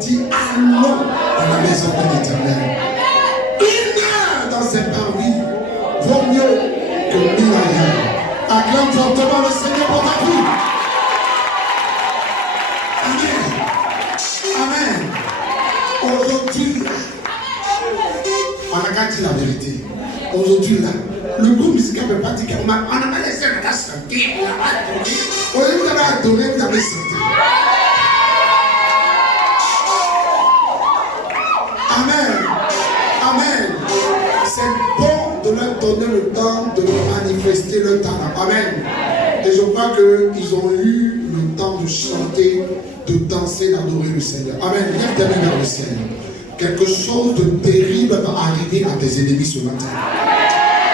dit allons dans la maison de l'Éternel. 1 heure dans ses parvis vaut mieux que 1000 ailleurs. Acclame fortement le Seigneur pour ta vie. Amen. Amen. Aujourd'hui, on a qu'à dire la vérité. Aujourd'hui, là, le groupe musical ne peut pas dire qu'on n'a pas laissé le gars chanter. On a adoré, vous avez chanté. Amen. Amen. C'est bon de leur donner le temps de manifester le talent. Amen. Et je crois qu'ils ont eu le temps de chanter, de danser, d'adorer le Seigneur. Amen. Lève tes mains vers le Seigneur. Quelque chose de terrible va arriver à tes ennemis ce matin.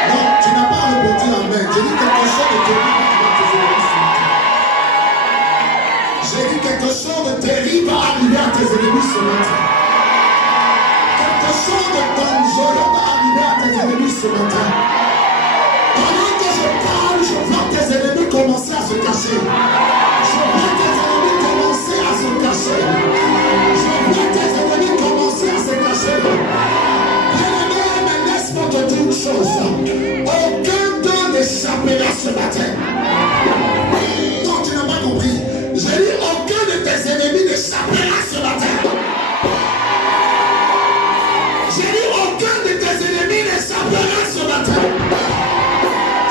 Non, tu n'as pas répondu amen. J'ai dit quelque chose de terrible va arriver à tes ennemis ce matin. J'ai dit quelque chose de terrible va arriver à tes ennemis ce matin. Quelque chose de dangereux va arriver à tes ennemis ce matin. Pendant que je parle, je vois tes ennemis commencer à se cacher. Je vois tes ennemis commencer à se cacher. Je vois tes ennemis commencer à se cacher. Bien-aimé, mais laisse-moi te dire une chose. Aucun d'eux n'échappera ce matin. Non, tu n'as pas compris. J'ai dit aucun de tes ennemis n'échappera ce matin. J'ai dit aucun de tes ennemis n'échappera ce matin.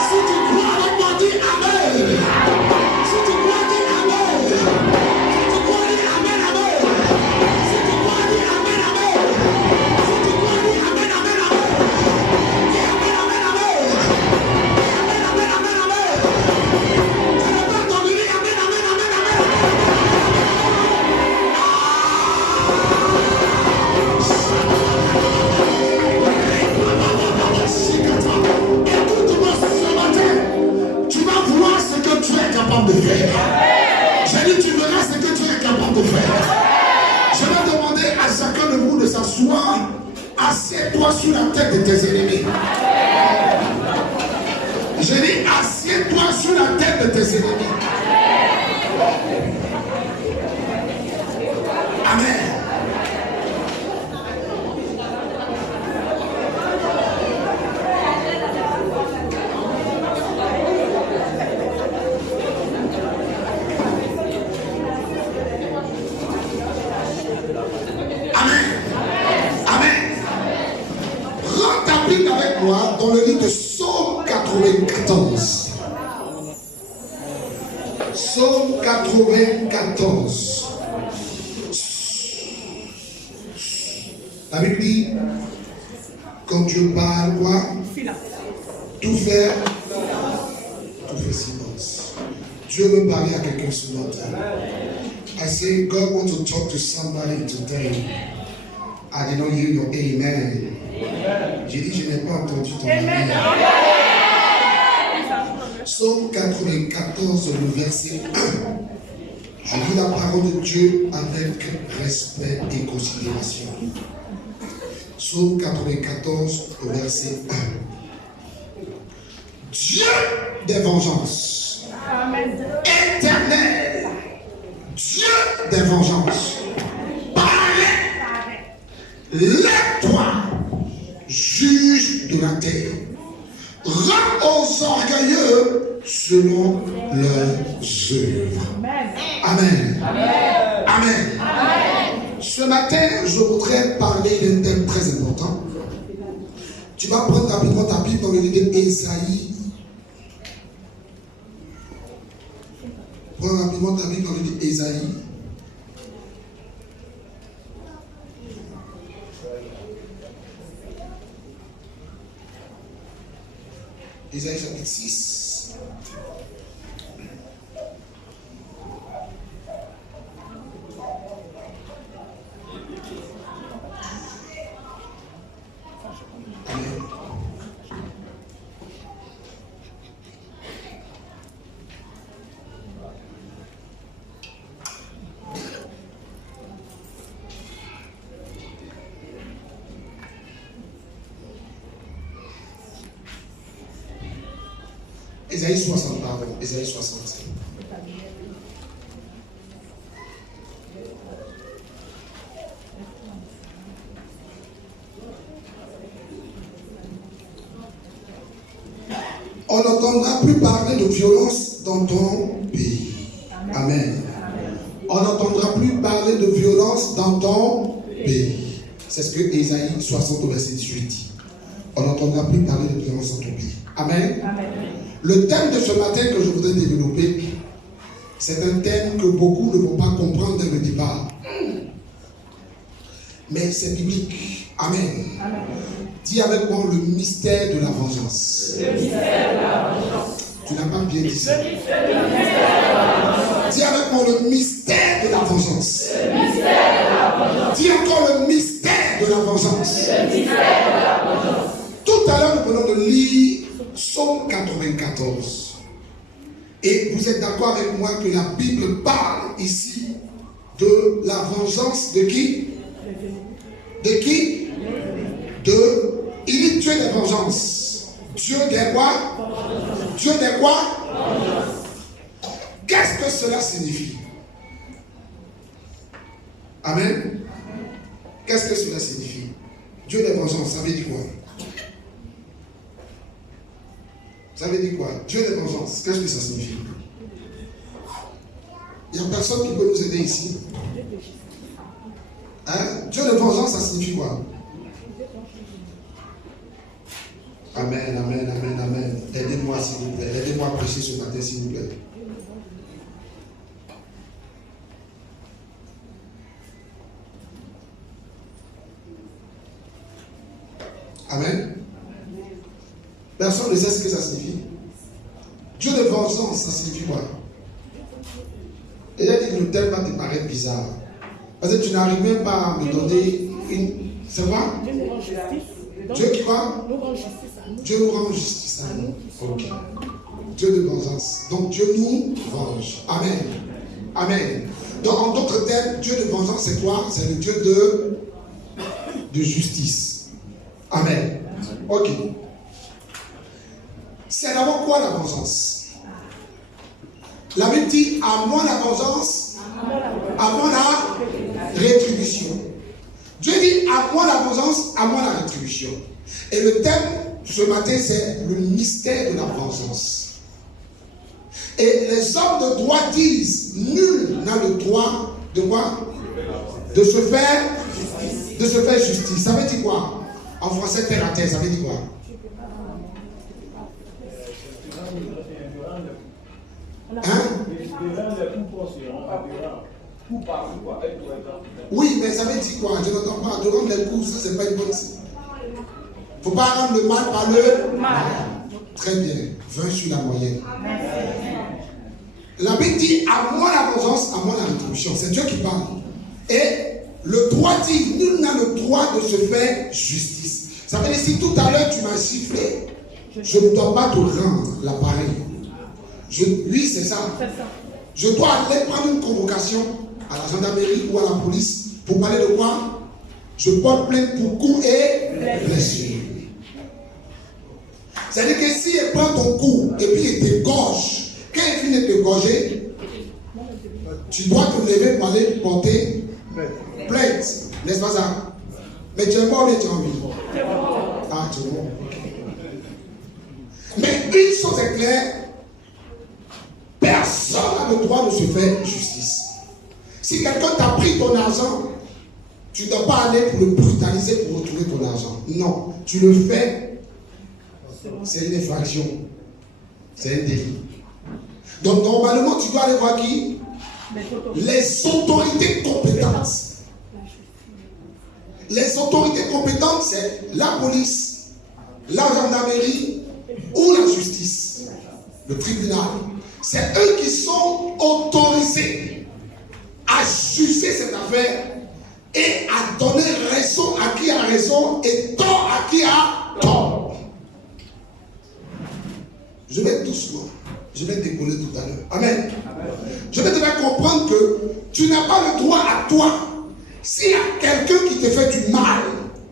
Si tu crois avec moi, dis amen. Si tu crois, dis amen. Si tu crois, dis amen, amen. Si tu crois, dis amen, amen. Si tu crois, dis amen, amen, amen. Dis amen, amen, amen. Amen, amen, amen, amen. Je n'ai pas entendu dire amen, amen, amen, amen. Écoute-moi ce matin, tu vas voir ce que tu es capable de faire. J'ai dit tu verras ce que tu es capable de faire. Je vais demander à chacun de vous de s'asseoir. Assieds-toi sur la tête de tes ennemis. J'ai dit assieds-toi sur la tête de tes ennemis. Amen. Dans le livre de Psaume 94. Psaume 94. La Bible dit, quand Dieu parle, quoi? Tout faire silence. Dieu veut parler à quelqu'un ce matin. I say, God wants to talk to somebody today. I did not hear your amen. J'ai dit, je n'ai pas entendu ton amen. Psaume 94, le verset 1. Je lis la parole de Dieu avec respect et considération. Psaume 94, le verset 1. Dieu des vengeances, éternel, Dieu des vengeances, paraît, lève-toi, juge de la terre, rends aux orgueilleux selon leurs œuvres. Amen. Amen. Amen. Amen. Ce matin, je voudrais parler d'un thème très important. Tu vas prendre rapidement ta Bible dans le livre d'Ésaïe. Prends rapidement ta Bible dans le livre d'Ésaïe. Ésaïe chapitre 6. Amen. Ésaïe 60, pardon. Ésaïe 60. On n'entendra plus parler de violence dans ton pays. Amen. On n'entendra plus parler de violence dans ton pays. C'est ce que Ésaïe 60 verset 18 dit. On n'entendra plus parler de violence dans ton pays. Amen. Amen. Le thème de ce matin que je voudrais développer, c'est un thème que beaucoup ne vont pas comprendre dès le départ. Mais c'est biblique. Amen. Amen. Dis avec moi le mystère de la vengeance. Le mystère de la vengeance. Tu n'as pas bien dit ça. Dis avec moi le mystère de la vengeance. Le mystère de la vengeance. Dis encore le mystère de la vengeance. Le mystère de la vengeance. Tout à l'heure, nous venons de lire Psaume 94. Et vous êtes d'accord avec moi que la Bible parle ici de la vengeance de qui? De qui? Il dit Dieu des vengeances. Dieu des quoi? Dieu des quoi? Qu'est-ce que cela signifie? Amen. Qu'est-ce que cela signifie? Dieu des vengeances, ça veut dire quoi? Ça veut dire quoi? Dieu des vengeances, qu'est-ce que ça signifie? Il n'y a personne qui peut nous aider ici. Hein? Dieu de vengeance, ça signifie quoi? Amen, amen, amen, amen. Aidez-moi s'il vous plaît. Aidez-moi à prêcher ce matin s'il vous plaît. Amen. Personne ne sait ce que ça signifie. Dieu de vengeance, ça signifie quoi? Et il a dit que le thème va te paraître bizarre. Parce que tu n'arrives même pas à me donner une... C'est quoi? Dieu qui quoi? Dieu nous rend justice à nous. Ok. Dieu de vengeance. Donc Dieu nous venge. Amen. Amen. Donc en d'autres termes, Dieu de vengeance c'est quoi? C'est le Dieu de justice. Amen. Ok. C'est d'abord quoi la vengeance? La Bible dit à moi la vengeance, à moi la rétribution. Dieu dit à moi la vengeance, à moi la rétribution. Et le thème ce matin c'est le mystère de la vengeance. Et les hommes de droit disent nul n'a le droit de quoi? De se faire justice. Ça veut dire quoi? En français terre à terre, ça veut dire quoi? Hein? Oui, mais ça veut dire quoi? Je n'entends pas. De rendre les coups, ça c'est pas une bonne chose. Il ne faut pas rendre le mal par le mal. Très bien. 20 sur la moyenne. La Bible dit à moi la vengeance, à moi la rétribution. C'est Dieu qui parle. Et le droit dit nul n'a le droit de se faire justice. Ça veut dire si tout à l'heure tu m'as sifflé, je ne dois pas te rendre l'appareil. Oui, c'est ça. Je dois aller prendre une convocation à la gendarmerie ou à la police pour parler de quoi? Je porte plainte pour coups et blessures. C'est-à-dire que si elle prend ton coup et puis elle t'égorge, quand elle finit de t'égorger, tu dois te lever pour aller porter plainte. N'est-ce pas ça? Mais tu es mort ou tu es en vie? Ah, tu es mort. Mais une chose est claire, personne n'a le droit de se faire justice. Si quelqu'un t'a pris ton argent, tu ne dois pas aller pour le brutaliser pour retrouver ton argent. Non, tu le fais, c'est une infraction. C'est un délit. Donc normalement, tu dois aller voir qui? Les autorités compétentes. Les autorités compétentes, c'est la police, la gendarmerie ou la justice, le tribunal. C'est eux qui sont autorisés à juger cette affaire et à donner raison à qui a raison et tort à qui a tort. Je vais doucement, je vais décoller tout à l'heure. Amen. Je vais te faire comprendre que tu n'as pas le droit à toi. S'il y a quelqu'un qui te fait du mal,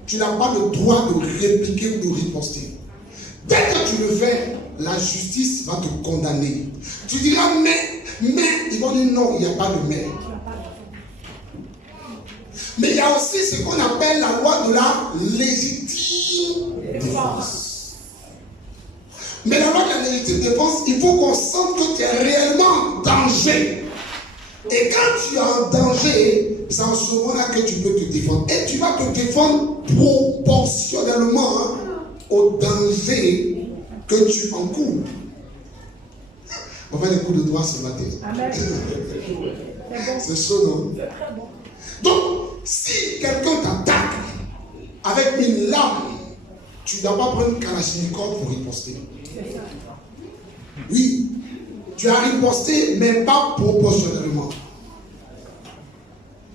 tu n'as pas le droit de répliquer ou de riposter. Dès que tu le fais, la justice va te condamner. Tu diras mais, ils vont dire non, il n'y a pas de mais. Mais il y a aussi ce qu'on appelle la loi de la légitime défense. Mais la loi de la légitime défense, il faut qu'on sente que tu es réellement en danger. Et quand tu es en danger, c'est en ce moment-là que tu peux te défendre. Et tu vas te défendre proportionnellement au danger que tu encours. On va faire des coups de doigt ce matin. Amen. C'est chaud, non? Donc, si quelqu'un t'attaque avec une lame, tu ne dois pas prendre une kalachnikov pour riposter. Oui, tu as riposté, mais pas proportionnellement.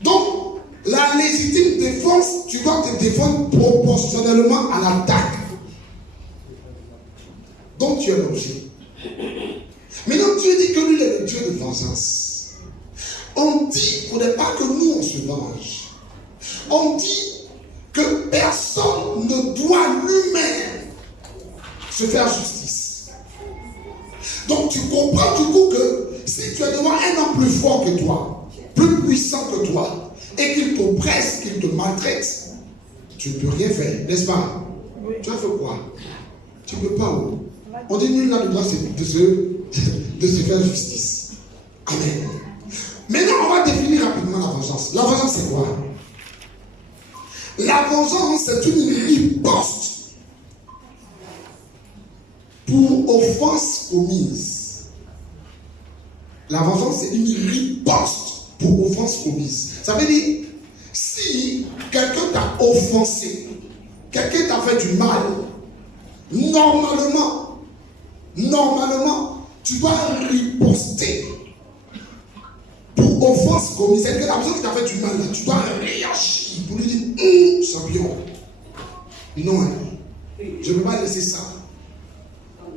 Donc, la légitime défense, tu dois te défendre proportionnellement à l'attaque. Donc, tu es l'objet. Maintenant, Dieu dit que lui est le Dieu de vengeance. On dit qu'on n'est pas que nous, on se venge. On dit que personne ne doit lui-même se faire justice. Donc tu comprends du coup que si tu es devant un homme plus fort que toi, plus puissant que toi, et qu'il t'oppresse, qu'il te maltraite, tu ne peux rien faire, n'est-ce pas? Oui. Tu as fait quoi? Tu ne peux pas. On dit nul n'a le droit de se faire justice. Amen. Maintenant, on va définir rapidement la vengeance. La vengeance, c'est quoi? La vengeance, c'est une riposte pour offense commise. La vengeance, c'est une riposte pour offense commise. Ça veut dire, si quelqu'un t'a offensé, quelqu'un t'a fait du mal, normalement, tu dois riposter pour offense commise. C'est que la personne qui t'a fait du mal, là, tu dois réagir pour lui dire, champion, non, je ne peux pas laisser ça.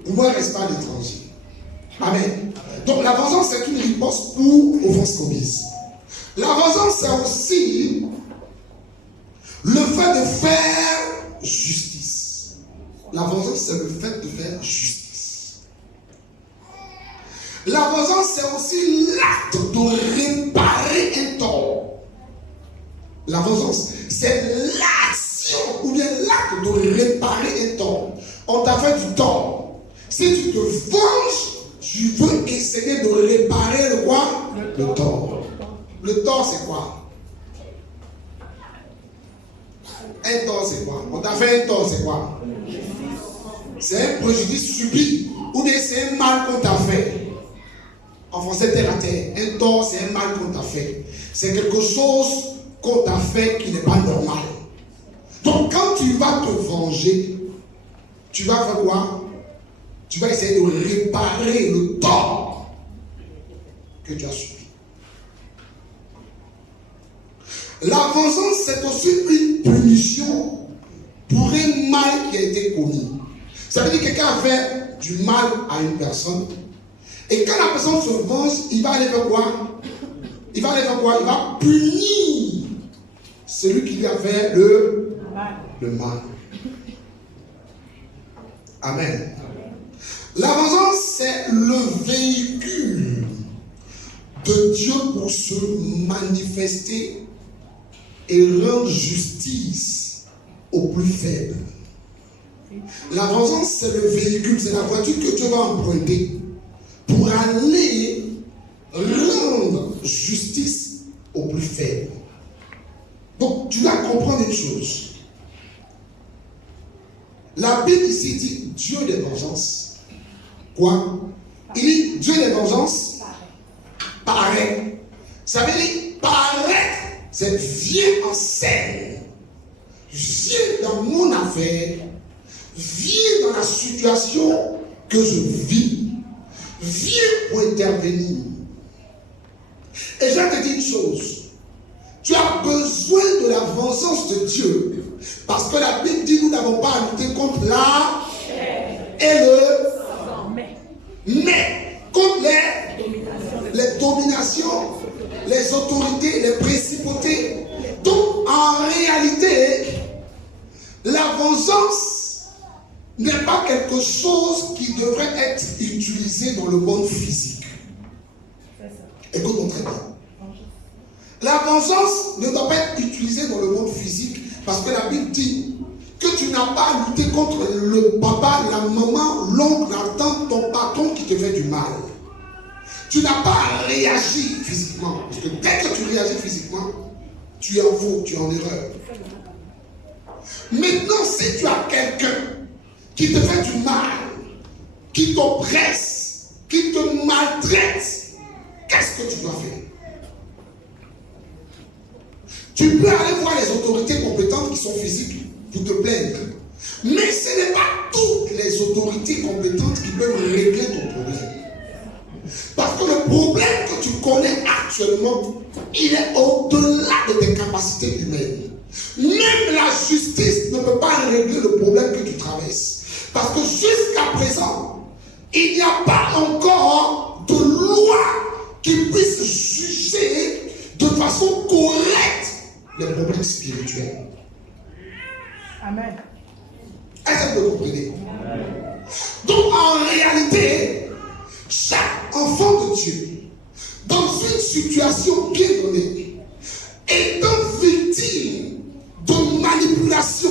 Pour moi, reste pas à l'étranger. Amen. Donc la vengeance, c'est une riposte pour offense commise. La vengeance, c'est aussi le fait de faire justice. La vengeance, c'est le fait de faire justice. La vengeance, c'est aussi l'acte de réparer un tort. La vengeance, c'est l'action ou bien l'acte de réparer un tort. On t'a fait du tort. Si tu te venges, tu veux essayer de réparer le quoi? Le tort. Le tort, c'est quoi? Un tort, c'est quoi? On t'a fait un tort, c'est quoi? C'est un préjudice subi ou bien c'est un mal qu'on t'a fait. En français, terre à terre. Un tort, c'est un mal qu'on t'a fait. C'est quelque chose qu'on t'a fait qui n'est pas normal. Donc, quand tu vas te venger, tu vas faire quoi? Tu vas essayer de réparer le tort que tu as subi. La vengeance, c'est aussi une punition pour un mal qui a été commis. Ça veut dire que quelqu'un a fait du mal à une personne. Et quand la personne se venge, il va aller faire quoi? Il va aller faire quoi? Il va punir celui qui lui a fait le mal. Amen. La vengeance, c'est le véhicule de Dieu pour se manifester et rendre justice aux plus faibles. La vengeance, c'est le véhicule, c'est la voiture que Dieu va emprunter pour aller rendre justice aux plus faibles. Donc, tu dois comprendre une chose. La Bible ici dit Dieu des vengeances. Quoi? Il dit Dieu des vengeances paraît. Ça veut dire paraître, c'est viens en scène. Viens dans mon affaire. Viens dans la situation que je vis. Viens pour intervenir. Et je vais te dire une chose. Tu as besoin de la vengeance de Dieu. Parce que la Bible dit nous n'avons pas à lutter contre la et le mais contre les dominations, les autorités, les principautés. Donc en réalité, la vengeance n'est pas quelque chose qui devrait être utilisé dans le monde physique. Écoute-moi très bien. La vengeance ne doit pas être utilisée dans le monde physique parce que la Bible dit que tu n'as pas à lutter contre le papa, la maman, l'oncle, la tante, ton patron qui te fait du mal. Tu n'as pas à réagir physiquement. Parce que dès que tu réagis physiquement, tu es en faute, tu es en erreur. Maintenant, si tu as quelqu'un qui te fait du mal, qui t'oppresse, qui te maltraite, qu'est-ce que tu dois faire? Tu peux aller voir les autorités compétentes qui sont physiques pour te plaindre. Mais ce n'est pas toutes les autorités compétentes qui peuvent régler ton problème. Parce que le problème que tu connais actuellement, il est au-delà de tes capacités humaines. Même la justice ne peut pas régler le problème que tu traverses. Parce que jusqu'à présent, il n'y a pas encore de loi qui puisse juger de façon correcte les problèmes spirituels. Amen. Est-ce que vous comprenez? Donc en réalité, chaque enfant de Dieu, dans une situation bien donnée, étant victime de manipulation,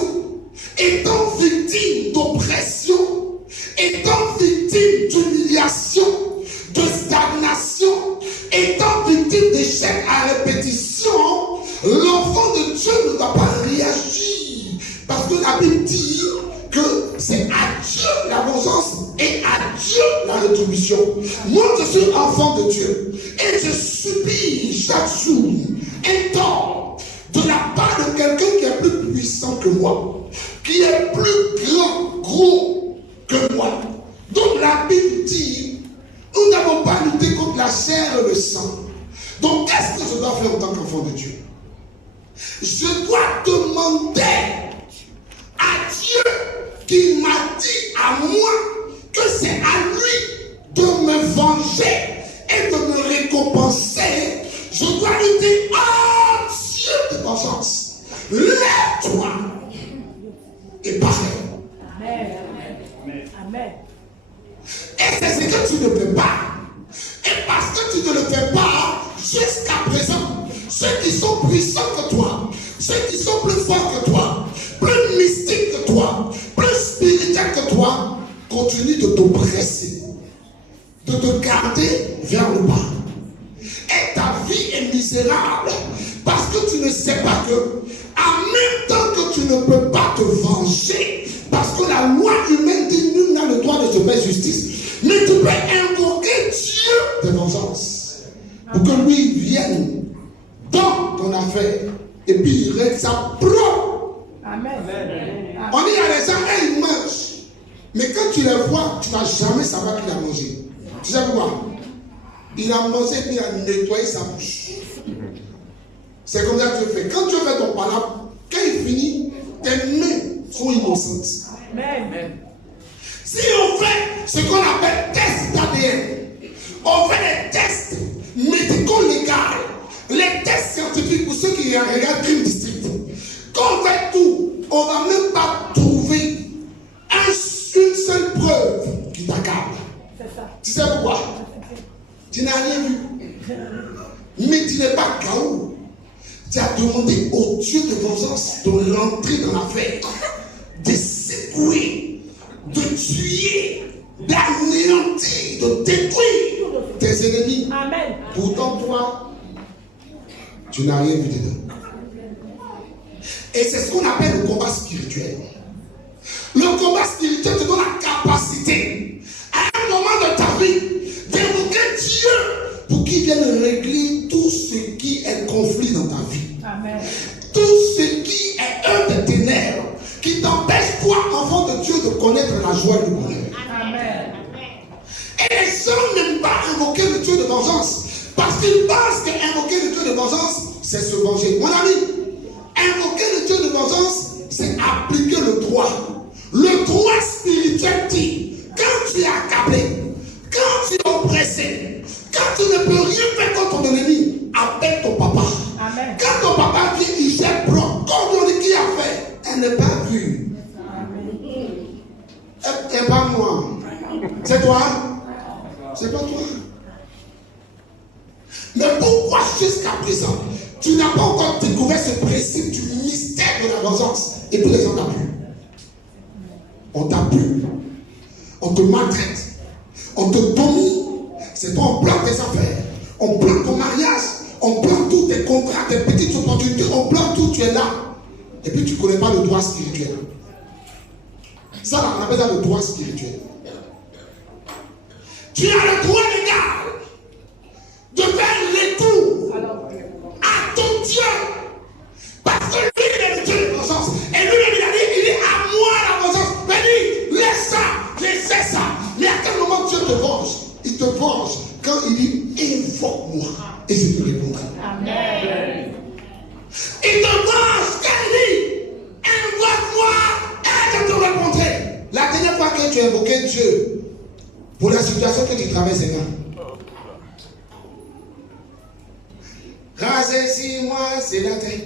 étant victime d'oppression, étant victime d'humiliation, de stagnation, étant victime d'échecs à répétition, l'enfant de Dieu ne doit pas réagir. Parce que la Bible dit que c'est à Dieu la vengeance et à Dieu la rétribution. Moi, je suis enfant de Dieu et je subis chaque jour un tort de la part de quelqu'un qui est plus puissant que moi, qui est plus gros que moi. Donc la Bible dit, nous n'avons pas lutté contre la chair et le sang. Donc qu'est-ce que je dois faire en tant qu'enfant de Dieu? Je dois demander à Dieu qui m'a dit à moi que c'est à lui de me venger et de me récompenser. Je dois lui dire, oh Dieu de vengeance, lève-toi et parle. Amen. Amen. Et c'est ce que tu ne peux pas. Et parce que tu ne le fais pas, jusqu'à présent, ceux qui sont puissants que toi, ceux qui sont plus forts que toi, plus mystiques que toi, plus spirituels que toi, continuent de t'oppresser, de te garder vers le bas. Et ta vie est misérable parce que tu ne sais pas que, en même temps que tu ne peux pas te venger, parce que la loi humaine dit nul n'a le droit de se faire justice, mais tu peux invoquer Dieu de vengeance pour que lui vienne dans ton affaire et puis il règle ça propre. Amen. On dit à les gens, ils mangent. Mais quand tu les vois, tu ne vas jamais savoir qu'il a mangé. Tu sais pourquoi? Il a mangé et il a nettoyé sa bouche. C'est comme ça que tu fais. Quand tu fais ton palabre, quand il finit, tes mains sont innocentes. Amen. Si on fait ce qu'on appelle test d'ADN, on fait des tests médico-légaux, les tests scientifiques pour ceux qui regardent Crime District. Quand on fait tout, on ne va même pas trouver une seule preuve qui t'accable. Tu sais pourquoi? Tu n'as rien vu. Mais tu n'es pas KO. Tu as demandé au Dieu de vengeance de rentrer dans l'affaire, de secouer, de tuer, d'anéantir, de détruire tes ennemis. Amen. Pourtant, toi, tu n'as rien vu dedans. Et c'est ce qu'on appelle le combat spirituel. Le combat spirituel te donne la capacité, à un moment de ta vie, d'évoquer Dieu pour qu'il vienne régler tout ce qui est conflit dans ta vie. Amen. Tout ce qui est un des ténèbres qui t'empêche, toi, enfant de Dieu, de connaître la joie et le bonheur. Amen. Et les gens n'aiment pas invoquer le Dieu de vengeance parce qu'ils pensent qu'invoquer le Dieu de vengeance, c'est se venger. Mon ami, invoquer le Dieu de vengeance, c'est appliquer le droit. Le droit spirituel dit, quand tu es accablé, quand tu es oppressé, quand tu ne peux rien faire contre ton ennemi, appelle ton papa. Amen. Quand ton papa vient, il jette propre. Quand on dit qui a fait, elle n'est pas vue. Elle n'est pas moi. C'est toi? C'est pas toi. Mais pourquoi jusqu'à présent, tu n'as pas encore découvert ce principe du mystère de la vengeance et tous les gens n'ont plus? on t'appuie, on te maltraite, on te domine. C'est toi, on bloque tes affaires, on bloque ton mariage, on bloque tous tes contrats, tes petites opportunités, on bloque tout, tu es là. Et puis tu ne connais pas le droit spirituel. Ça, on appelle ça le droit spirituel. Tu as le droit légal de faire retour à ton Dieu. Parce que lui, il est le Dieu de vengeance. Et lui, il a dit, il est à moi la vengeance. Mais lui, laisse ça, je sais ça. Mais à quel moment Dieu te venge? Il te venge quand il dit, invoque-moi et je te répondrai. Amen. Il te venge quand il dit, invoque-moi et je te répondrai. La dernière fois que tu as invoqué Dieu pour la situation que tu traverses, c'est quand? Rassaisis-moi, c'est la terre.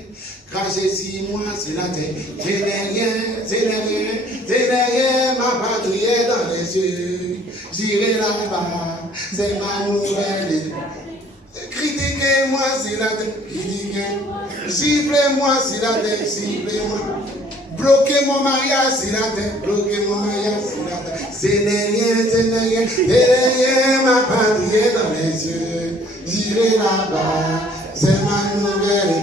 Rassaisis-moi, c'est la terre. Je n'ai rien, ma patrie est dans les yeux. J'irai là-bas, c'est ma nouvelle. Critiquez-moi, c'est la terre. Giflez-moi, c'est la terre. Giflez-moi. Bloquez mon mariage, c'est la terre. Bloquez mon mariage, c'est la terre. Ce n'est rien, ma patrie est dans les yeux. J'irai là-bas, c'est ma nouvelle.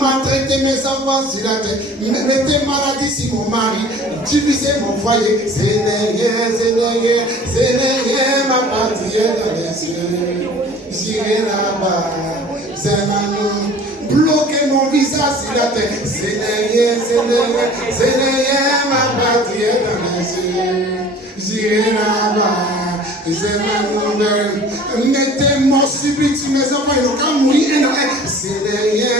Maltraiter mes enfants sur la terre, mettez maladie sur mon mari, diviser mon foyer. Ce n'est rien, ma patrie est dans les yeux. J'irai là-bas, c'est ma nouvelle. Bloquez mon visage sur la terre. Ce n'est rien, ma patrie est dans les yeux. J'irai là-bas, c'est ma nouvelle. Mettez mort subite sur mes enfants, ils n'ont qu'à mourir. Ce n'est rien,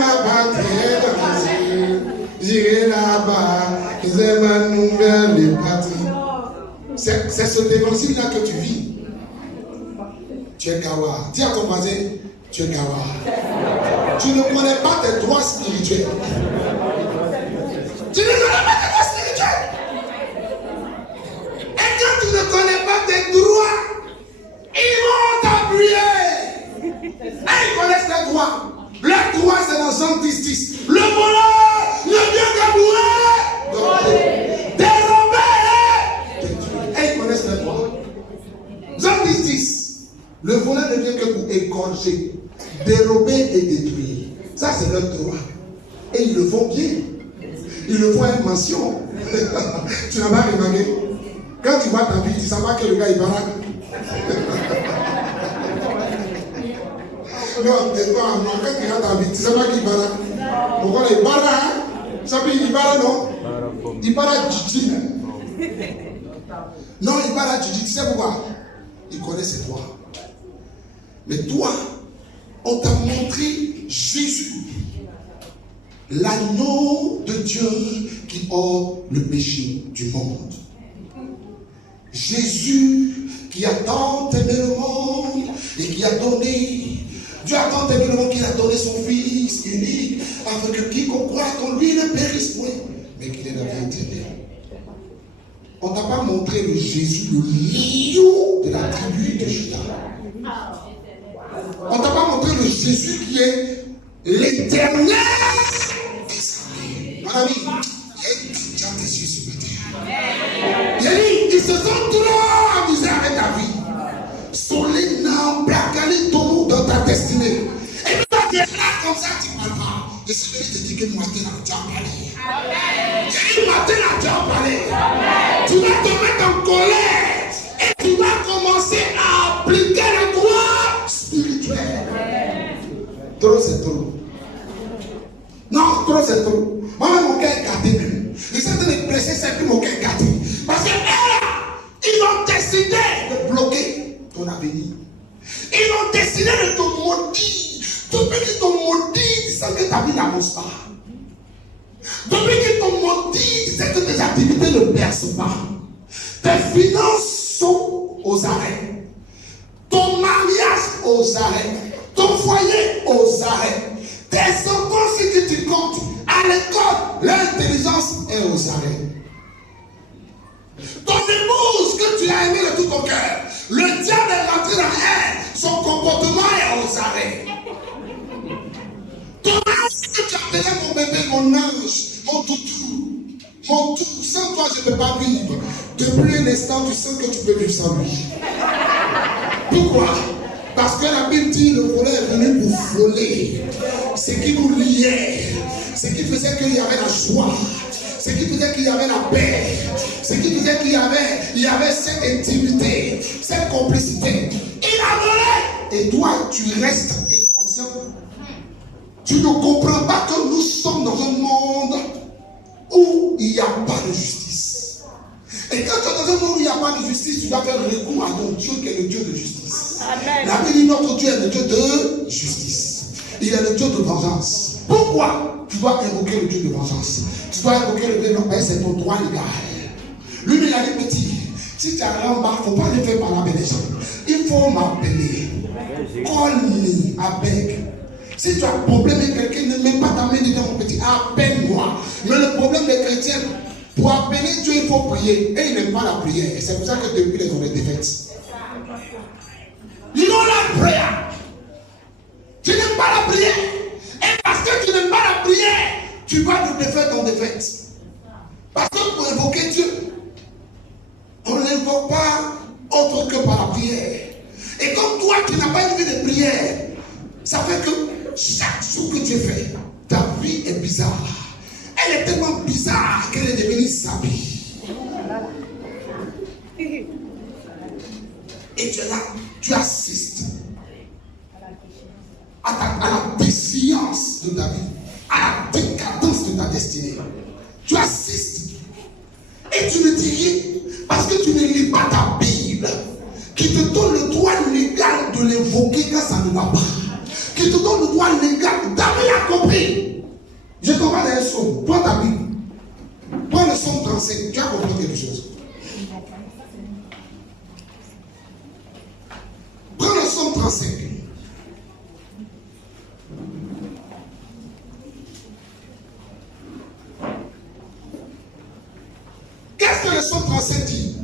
ma patrie est dans les yeux. J'irai là-bas, c'est ma nouvelle patrie. C'est ce défensif-là que tu vis. Tu es gawa. Dis à ton voisin, tu es gawa. Tu ne connais pas tes droits spirituels. Tu ne connais pas tes droits spirituels. Et quand tu ne connais pas tes droits, ils vont t'appuyer. Et ils connaissent tes droits. Les droits, c'est dans Jean 10:10. Le voleur ne vient qu'à mourir, dérober. Et ils connaissent tes droits. Jean 10:10. Le voleur ne vient que pour égorger, dérober et détruire. Ça, c'est leur droit. Et ils le font bien. Ils le font avec mention. Tu n'as pas remarqué? Quand tu vois ta vie, tu ne sais pas que le gars est baraque. Non, quand tu regardes ta vie, tu ne sais pas qu'il est baraque. Pourquoi il est baraque? Tu sais pas qu'il est baraque, non? Il est baraque Gigi. Non, il est baraque Gigi. Tu sais pourquoi? Il connaît ses droits. Mais toi, on t'a montré Jésus, l'agneau de Dieu qui ôte le péché du monde. Jésus qui a tant aimé le monde et qui a donné, Dieu a tant aimé le monde qu'il a donné son Fils unique, afin que quiconque croit en lui ne périsse point, mais qu'il ait la vie éternelle. On ne t'a pas montré le Jésus, le lion de la tribu de Juda. On ne t'a pas montré le Jésus qui est l'éternel des armées. Mon ami, il y a une petite chante des yeux sur ma terre. Il a dit, ils se sont trop amusés avec ta vie. Solena, Blacali, Tomo dans ta destinée. Et puis toi, tu es là comme ça, tu ne parles pas. Et c'est lui qui te dit que le matin, tu as parlé. Et le matin, tu as parlé. Tu vas te mettre en colère. Et tu vas commencer à appliquer le droit spirituel. Trop, c'est trop. Non, trop, c'est trop. Moi-même, mon cœur est gâté même. Je suis en train de prêcher, c'est que mon cœur est gâté. Parce que ils ont décidé de bloquer ton avenir. Ils ont décidé de te maudire. Depuis qu'ils t'ont maudit, tu sais que ta vie n'avance pas. Depuis qu'ils t'ont maudit, tu sais que tes activités ne percent pas. Tes finances sont aux arrêts. Ton mariage aux arrêts. Ton foyer aux arrêts. Tes enfants, si tu comptes, à l'école, l'intelligence est aux arrêts. Ton épouse que tu as aimée de tout ton cœur, le diable est rentré dans elle, son comportement est aux arrêts. Ton ange que tu appelais mon bébé, mon ange, mon toutou, Mon tout, sans toi, je ne peux pas vivre. Depuis un instant, tu sens que tu peux vivre sans lui. Pourquoi? Parce que la Bible dit le voleur est venu pour voler. Ce qui nous liait, ce qui faisait qu'il y avait la joie, ce qui faisait qu'il y avait la paix, ce qui faisait qu'il y avait cette intimité, cette complicité. Il a volé. Et toi, tu restes inconscient. Tu ne comprends pas que nous sommes dans un monde où il n'y a pas de justice. Et quand tu es dans un monde où il n'y a pas de justice, tu dois faire recours à ton Dieu qui est le Dieu de justice. Amen. La Bible dit notre Dieu est le Dieu de justice. Il est le Dieu de vengeance. Pourquoi tu dois invoquer le Dieu de vengeance? Tu dois invoquer le Dieu de vengeance, c'est ton droit légal. Lui, il a dit petit, si tu as un bas, il ne faut pas le faire par la bénédiction. Il faut m'appeler. Call me, avec. Si tu as un problème avec quelqu'un, ne mets pas ta main dedans, mon petit. Appelle-moi. Mais le problème des chrétiens, pour appeler Dieu, il faut prier. Et ils n'aiment pas la prière. C'est pour ça que depuis les ont été faites. You don't like prayer. Tu n'aimes pas la prière. Et parce que tu n'aimes pas la prière, tu vas de défaite en défaite. Parce que pour invoquer Dieu, on ne l'invoque pas autre que par la prière. Et comme toi, tu n'as pas une vie de prière, ça fait que chaque jour que tu fais, ta vie est bizarre. Elle est tellement bizarre qu'elle est devenue sabie. Et tu es là, tu assistes à la défiance de ta vie, à la décadence de ta destinée. Tu assistes et tu ne dis rien parce que tu ne lis pas ta Bible qui te donne le droit légal de l'évoquer quand ça ne va pas. Qui te donne le droit légal. David a compris. Je comprends les psaumes. Prends ta Bible. Prends le psaume 35. Tu as compris quelque chose. Prends le psaume 35. Qu'est-ce que le psaume 35 dit?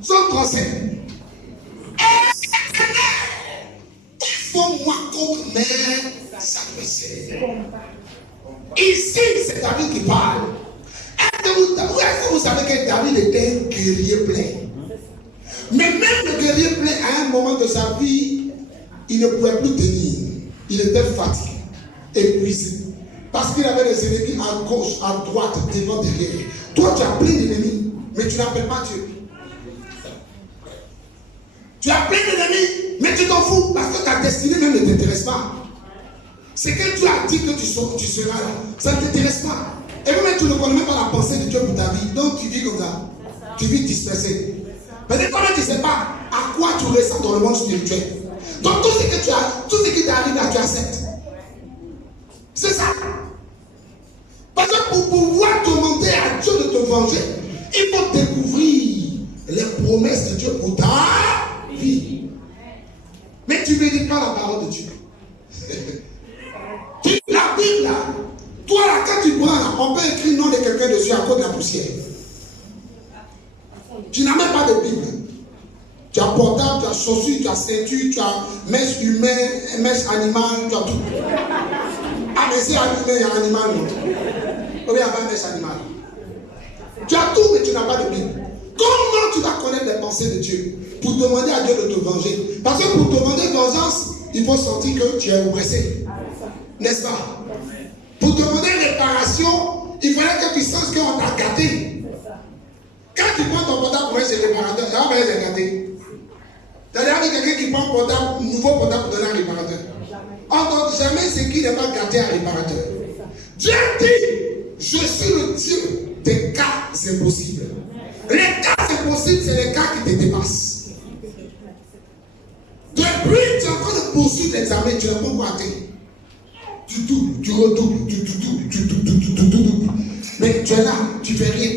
Psaume 35. Moi contre mes adversaires. Ici, c'est David qui parle. Est-ce que vous savez que David était un guerrier plein? Mais même le guerrier plein, à un moment de sa vie, il ne pouvait plus tenir. Il était fatigué, épuisé. Parce qu'il avait des ennemis à gauche, à droite, devant, derrière. Toi, tu as plein d'ennemis, mais tu n'appelles pas Dieu. Tu as plein d'ennemis, mais tu t'en fous parce que ta destinée même ne t'intéresse pas. C'est que tu as dit que tu seras là. Ça ne t'intéresse pas. Et même tu ne connais même pas la pensée de Dieu pour ta vie. Donc tu vis comme ça. Tu vis dispersé. Peut-être que tu ne sais pas à quoi tu ressens dans le monde spirituel. Donc tout ce que tu as, tout ce qui t'arrive là, tu acceptes. C'est ça. Parce que pour pouvoir demander à Dieu de te venger, il faut découvrir les promesses de Dieu pour ta vie. Mais tu ne médites pas la parole de Dieu. La Bible là, toi là, quand tu prends là, on peut écrire le nom de quelqu'un dessus à cause de la poussière. Tu n'as même pas de Bible. Tu as portable, tu as chaussures, tu as ceinture, tu as mèche humaine, mèche animale, tu as tout. Ah mais c'est humain, il y a animal non. Ou bien il y a pas mèche animale. Tu as tout mais tu n'as pas de Bible. Comment tu vas connaître les pensées de Dieu pour demander à Dieu de te venger? Parce que pour demander vengeance, il faut sentir que tu es oppressé. N'est-ce pas? Pour demander réparation, il fallait que tu saches qu'on t'a gâté. Quand tu prends ton portable pour être réparateur, ça va être gâté. Tu as déjà vu quelqu'un qui prend un portable, nouveau portable pour donner un réparateur. On ne donne jamais ce qui n'est pas gâté à un réparateur. Dieu dit, je suis le Dieu des cas impossibles. Les cas impossibles, c'est les cas qui te dépassent. Depuis, tu es en train de poursuivre l'examen, tu n'as pas encore atteint. Tu doubles, tu redoubles, tu doubles. Mais tu es là, tu fais rien.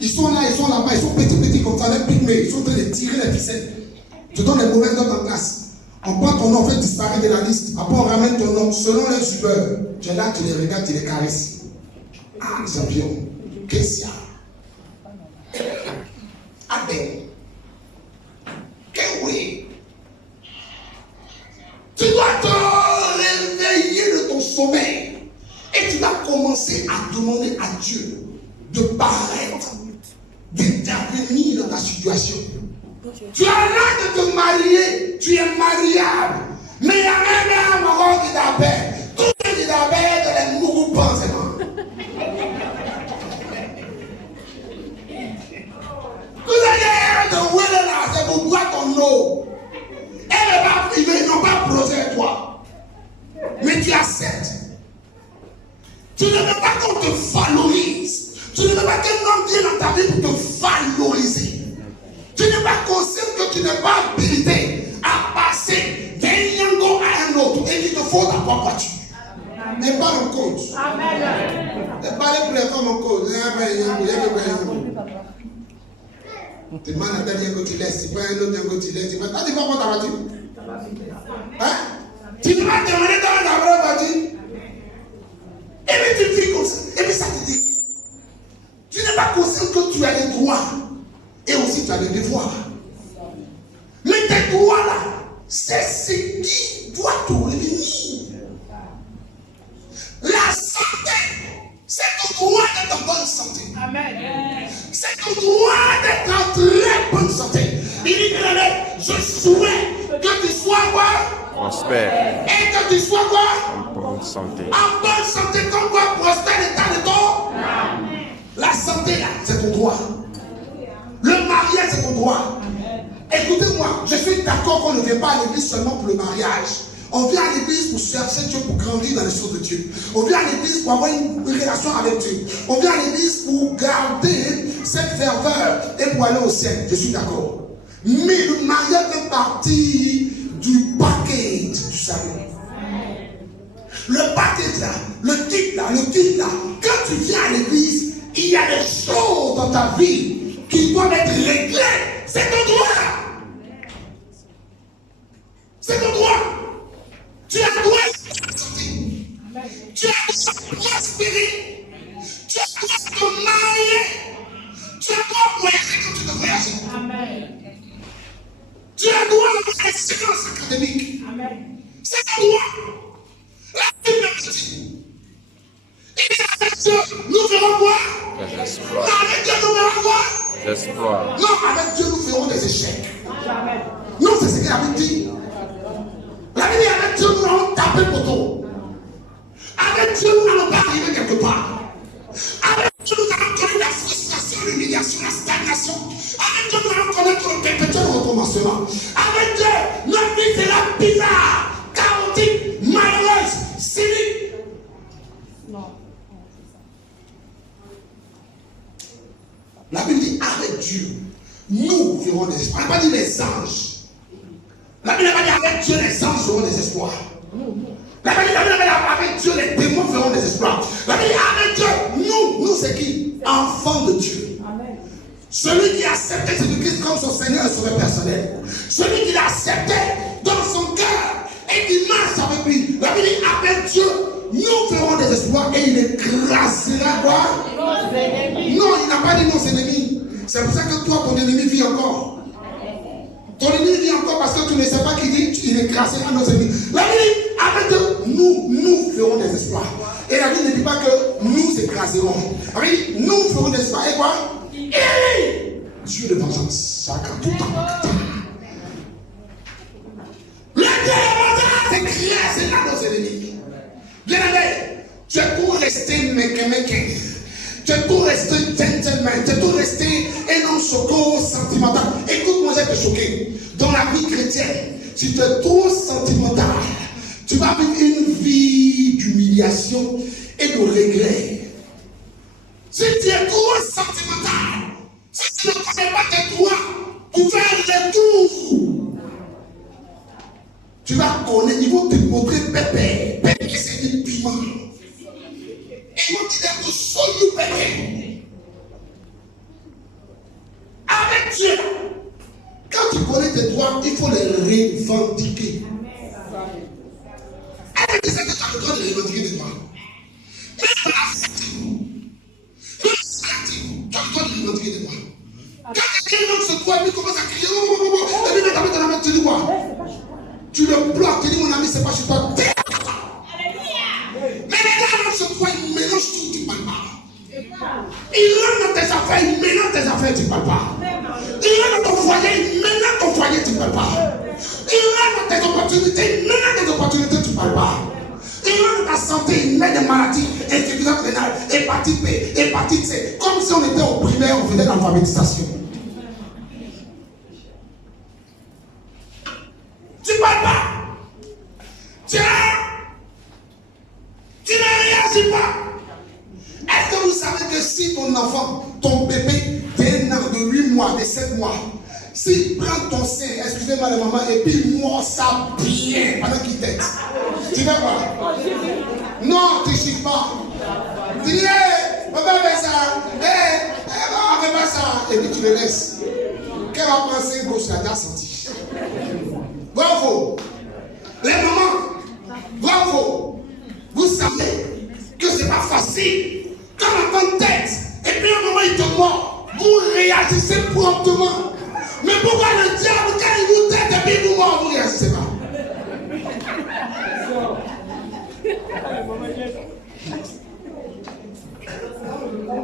Ils sont là, ils sont là-bas, ils sont petits comme ça, les pygmées, ils sont en train de tirer les ficelles. Tu donnes les mauvaises notes en classe. On prend ton nom, on fait disparaître de la liste. Après, on ramène ton nom selon les humeurs. Tu es là, tu les regardes, tu les caresses. Ah, champion, qu'est-ce qu'il y a? Ah ben, que oui. Tu dois te réveiller de ton sommeil. Et tu vas commencer à demander de paraître, d'intervenir dans ta situation. Tu as l'air de te marier, tu es mariable, mais il y a un moment qui t'appelle. Tout ce qui t'appelle de les nouveaux pensements. Vous avez de où elle est là, c'est pour boire ton eau. Elle n'est pas privée, ils n'ont pas brosé toi. Mais tu acceptes. Tu ne veux pas qu'on te valorise. Tu ne veux pas qu'un homme vienne dans ta vie pour te valoriser. Tu n'es pas conscient que tu n'es pas habilité à passer d'un yango à un autre. Et qu'il te faut d'abord voiture. N'est pas en cause. Amen. Ne parlez pour les femmes en cause. Tu demandes à tel yango, tu laisses. Tu prends un autre yango, tu laisses. Tu vas prendre ta voiture. Hein? Tu ne vas demander dans la vraie voiture. Et puis tu vis comme ça. Et puis ça te dit. Tu n'es pas conscient que tu as les droits. Et aussi tu as les devoirs. Mais tes droits là, c'est ce qui doit te revenir. La santé, c'est ton droit d'être en bonne santé. Amen. C'est ton droit d'être en très bonne santé. Il dit que je souhaite que tu sois quoi? Prospère. Et que tu sois quoi? En bonne santé. En bonne santé, comme quoi prospère l'état de ton? La santé là, c'est ton droit. Le mariage, c'est ton droit. Écoutez-moi, je suis d'accord qu'on ne vient pas à l'église seulement pour le mariage. On vient à l'église pour chercher Dieu, pour grandir dans les choses de Dieu. On vient à l'église pour avoir une relation avec Dieu. On vient à l'église pour garder cette ferveur et pour aller au ciel. Je suis d'accord. Mais le mariage fait partie du package du salut. Le package là, le titre là, quand tu viens à l'église, il y a des choses dans ta vie qui doivent être réglées. C'est ton droit. C'est ton droit. Tu as le droit de sortir. Tu as le droit de respirer. Tu as le droit de te marier. Tu as le droit de voyager quand tu dois voyager. Amen. Tu as le droit d'avoir des séquences académiques. Amen. C'est ton droit. La Bible me dit. Et avec Dieu, nous ferons quoi? Des espoirs. Avec Dieu, nous ferons quoi? Des espoirs. Non, avec Dieu, nous ferons des échecs. Jamais. Non, c'est ce que la Bible dit. La Bible dit, avec Dieu, nous allons taper le poteau. Avec Dieu, nous n'allons pas arriver quelque part. Avec Dieu, nous allons connaître la frustration, l'humiliation, la stagnation. Avec Dieu, nous allons connaître le perpétuel recommencement. Avec Dieu, notre vie sera bizarre, chaotique, malheureuse, cynique. Non. La Bible dit, avec Dieu, nous verrons des espoirs. Elle n'a pas dit les anges. La Bible n'a pas dit avec Dieu, les anges feront des espoirs. La Bible n'a pas dit avec Dieu, les démons feront des espoirs. La Bible dit avec Dieu, nous c'est qui? Enfants de Dieu. Amen. Celui qui a accepté Jésus-Christ comme son Seigneur et Sauveur personnel. Celui qui l'a accepté dans son cœur et qui marche avec lui. La Bible dit avec Dieu, nous ferons des espoirs et il écrasera quoi? Nos ennemis. Non, il n'a pas dit nos ennemis. C'est pour ça que toi, ton ennemi vit encore. Ton ennemi vit encore parce que tu ne sais pas qui dit il écrasera nos ennemis. La Bible dit avec Dieu, nous ferons des espoirs. Et la Bible ne dit pas que nous écraserons. La Bible dit nous ferons des espoirs. Et quoi? Et Dieu de vengeance. Chacun tout le temps. Le Dieu de vengeance écrasera nos ennemis. Bien aimé, tu es pour rester méquin. Tu es pour rester gentleman. Tu es pour rester un homme choqué, sentimental. Écoute-moi, je vais te choquer. Dans la vie chrétienne, si tu es trop sentimental, tu vas vivre une vie d'humiliation et de regret. Si tu es trop sentimental, si tu ne connais pas tes droits pour faire le tour, tu vas connaître, ils vont te montrer pépé. Pépé, c'est du piment. Ils vont te dire que soyez pépé. Avec Dieu, quand tu connais tes droits, il faut les revendiquer. Avec Dieu, c'est que tu as le droit de revendiquer tes droits. Même dans la fatigue, tu as le droit de revendiquer tes droits. Quand quelqu'un se croit, il commence à crier, et puis maintenant, dans la main, tu dis quoi? Tu le bloques, tu dis mon ami, c'est pas chez toi. Mais les gars se croient, ils mélangent tout, tu ne parles pas. Il rentre dans tes affaires, il mélange tes affaires, tu ne parles pas. Il rentre dans ton foyer, il mélange ton foyer, tu ne parles pas. Il rentre dans tes opportunités, il mélange tes opportunités, tu ne parles pas. Il rentre dans ta santé, il met des maladies, insuffisance rénale, hépatite B, hépatite C, comme si on était au primaire, on faisait l'alphabétisation. Tu ne parles pas. Tu ne réagis pas. Est-ce que vous savez que si ton enfant, ton bébé d'1 an, de 8 mois, de 7 mois, s'il prend ton sein, excusez-moi la maman, et puis il mord ça bien pendant qu'il t'aide, tu vas quoi? Non, tu ne chiffres pas. Tu dis, hé, papa fait ça, hé, on fait pas ça, et puis tu le laisses. Qu'elle va prendre 5 gauche, elle a déjà senti. Bravo. Les mamans, bravo. Vous savez que ce n'est pas facile. Quand l'enfant tête, et puis un moment il te mord, vous réagissez promptement. Mais pourquoi le diable, quand il vous tête et puis il vous mord, vous ne réagissez pas?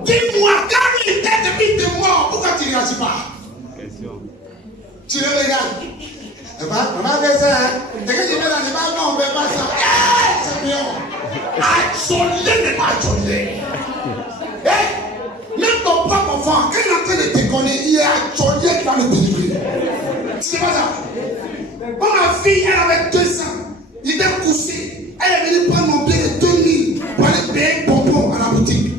Dis-moi, quand il tête et puis il te mord, pourquoi tu ne réagis pas? Tu le regardes. On va faire ça, hein? Et quand tu mets dans les balles, on ne fait pas ça. C'est bien. Acholé n'est pas acholé. Même ton propre enfant, quand il est en train de te connaître, il est acholé qui va le délivrer. C'est pas ça. Bon, ma fille, elle avait 2 ans. Il était couché. Elle est venue prendre mon billet de 2000 pour aller payer un bonbon à la boutique.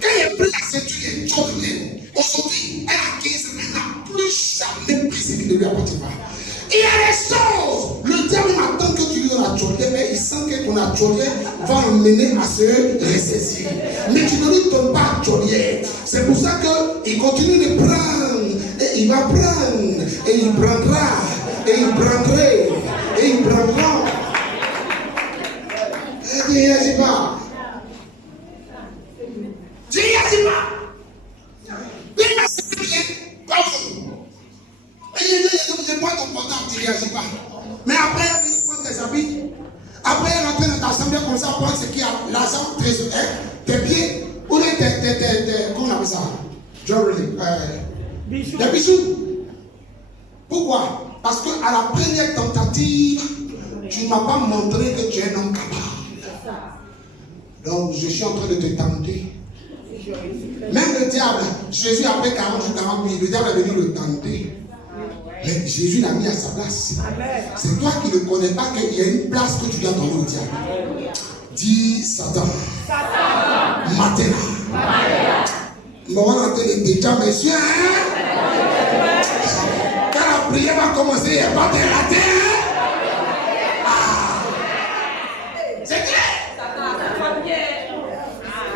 Quand il est pris la ceinture, il est choqué. Aujourd'hui, elle a 15 ans, elle n'a plus jamais pris ce qui ne lui appartient pas. Il y a des choses. Le diable m'attend que tu lui donnes la chaudière, mais il sent que ton chaudière va l'emmener à se ressaisir. Mais tu ne lui donnes pas la chaudière. C'est pour ça qu'il continue de prendre. Et il va prendre. Et il prendra. Et il prendrait. Et il prendra. Et tu n'y agis pas. Tu n'y agis pas. Il m'a dit bien. Bravo. Je prends ton portable, tu ne réagis pas. Mais après, elle vient prendre tes habits. Après, elle rentre dans ta chambre comme ça, prendre ce qui a l'argent, tes pieds, ou comment on appelle ça? Jewelry. Des bijoux. Pourquoi? Parce qu'à la première tentative, tu ne m'as pas montré que tu es un homme capable. Donc, je suis en train de te tenter. Même le diable, Jésus après 40 jours, 40 000, le diable est venu le tenter. Mais Jésus l'a mis à sa place. C'est toi qui ne connais pas qu'il y a une place que tu dois donner au diable. Dis Satan. Matin. Bon, on a entendu déjà, monsieur. Quand la prière va commencer, il n'y a pas de raté. C'est clair.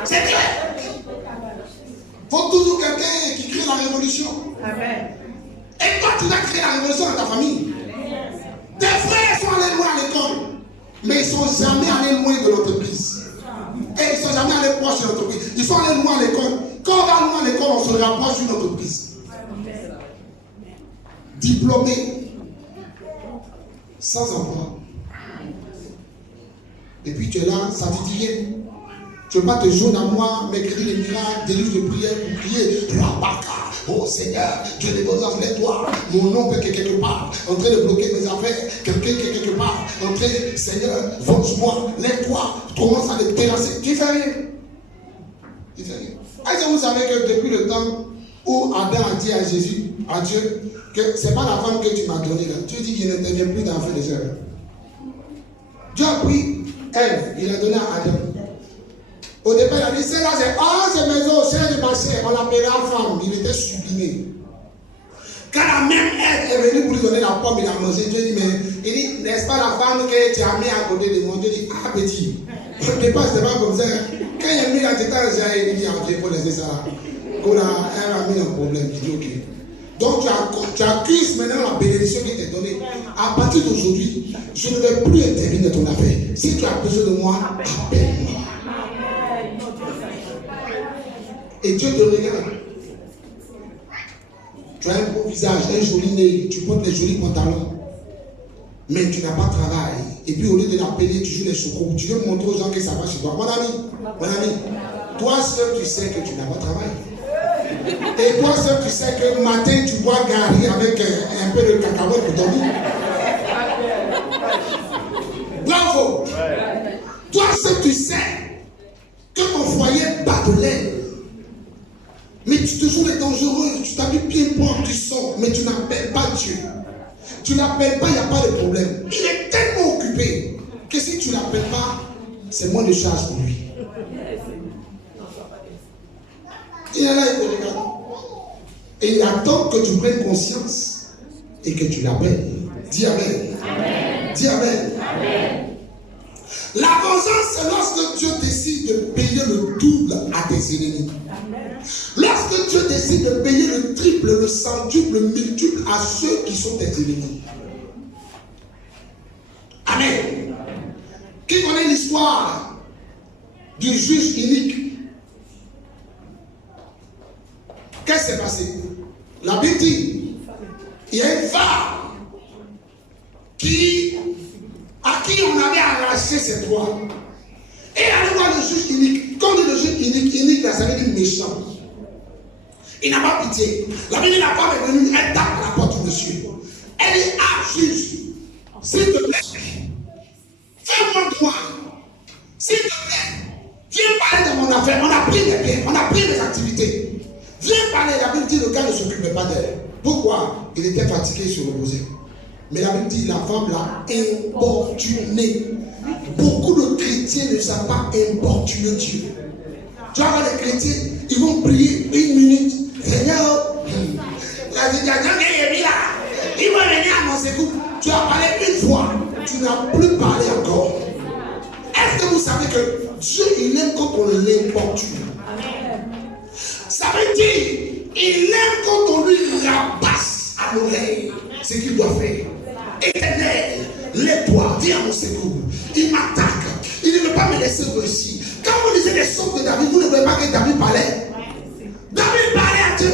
C'est clair. Il faut toujours quelqu'un qui crée la révolution. Amen. Et toi, tu dois créer la révolution dans ta famille. Tes frères sont allés loin à l'école, mais ils ne sont jamais allés loin de l'entreprise. Et ils ne sont jamais allés proche de l'entreprise. Ils sont allés loin à l'école. Quand on va loin à l'école, on se rapproche d'une entreprise. Diplômé, sans emploi. Et puis tu es là, ça te dit rien. Tu ne veux pas te joindre à moi, m'écrire des miracles, des livres de prière pour prier. Oh Seigneur, Dieu des beaux anges, lève-toi. Mon nom peut quelque part, en train de bloquer mes affaires. Quelqu'un qui est quelque part, en train de, Seigneur, venge-moi, lève-toi. Commence à les terrasser. Tu ne fais rien. Tu ne fais rien. Est-ce que vous savez que depuis le temps où Adam a dit à Jésus, à Dieu, que ce n'est pas la femme que tu m'as donnée là. Dieu dit qu'il n'intervient plus dans l'affaire des œuvres. Dieu a pris Ève, il a donné à Adam. Au départ, il a dit, c'est là, c'est maison, c'est de marché, on l'appellera femme, il était sublimé. Quand la même Ève est venue pour lui donner la pomme, il a mangé, Dieu dit, mais, il dit, n'est-ce pas la femme que tu as mis à côté de moi? Dieu dit, ah petit, au départ, c'était pas comme ça. Quand il a mis la tête, il dit, ok, il faut laisser ça là. Quand elle a mis un problème, il dit, ok. Donc tu accuses maintenant la bénédiction qui t'est donnée. À partir d'aujourd'hui, je ne vais plus intervenir dans ton affaire. Si tu as besoin de moi, appelle-moi. Et Dieu te regarde. Tu as un beau visage, un joli nez, tu portes des jolis pantalons. Mais tu n'as pas de travail. Et puis au lieu de l'appeler, tu joues les chocos. Tu veux montrer aux gens que ça va chez toi. Mon ami, Toi seul, tu sais que tu n'as pas travaillé. Et toi seul, tu sais que matin, tu bois gari avec un peu de cacahuète pour dormir. Bravo. Toi seul, tu sais que ton foyer bat de l'air. Mais tu toujours es dangereux, tu t'habilles bien propre, tu sors, mais tu n'appelles pas Dieu. Tu n'appelles pas, il n'y a pas de problème. Il est tellement occupé que si tu ne l'appelles pas, c'est moins de charge pour lui. Il est là, il te regarde. Et il attend que tu prennes conscience et que tu l'appelles. Dis Amen. Amen. Dis Amen. Amen. La vengeance, c'est lorsque Dieu décide de payer le double à tes ennemis. Lorsque Dieu décide de payer le triple, le centuple, le multiple à ceux qui sont tes ennemis. Amen. Qui connaît l'histoire du juge inique? Qu'est-ce qui s'est passé? La Bible dit, il y a une femme à qui on avait arraché ses droits. Et elle allait voir le juge inique. Quand on dit le juge inique, ça veut dire méchant. Il n'a pas pitié. La Bible dit, la femme est venue, elle tape à la porte du monsieur. Elle dit, ah, juge, s'il te plaît, fais-moi droit. S'il te plaît, viens parler de mon affaire. On a pris mes biens, on a pris mes activités. Viens parler. La Bible dit, le gars ne s'occupait pas d'elle. Pourquoi? Il était fatigué, il se reposait. Mais la Bible dit, la femme l'a importuné. Beaucoup de chrétiens ne savent pas importuner Dieu. Tu vas voir les chrétiens, ils vont prier 1 minute. Seigneur, la situation est là. Il va venir à mon secours. Tu as parlé une fois, tu n'as plus parlé encore. Est-ce que vous savez que Dieu, il aime quand on l'importune? Ça veut dire, il aime quand on lui rabasse à l'oreille ce qu'il doit faire. Éternel, lève-toi, viens à mon secours. Il m'attaque, il ne veut pas me laisser réussir. Quand vous lisez les psaumes de David, vous ne voyez pas que David parlait. David parlait à Dieu.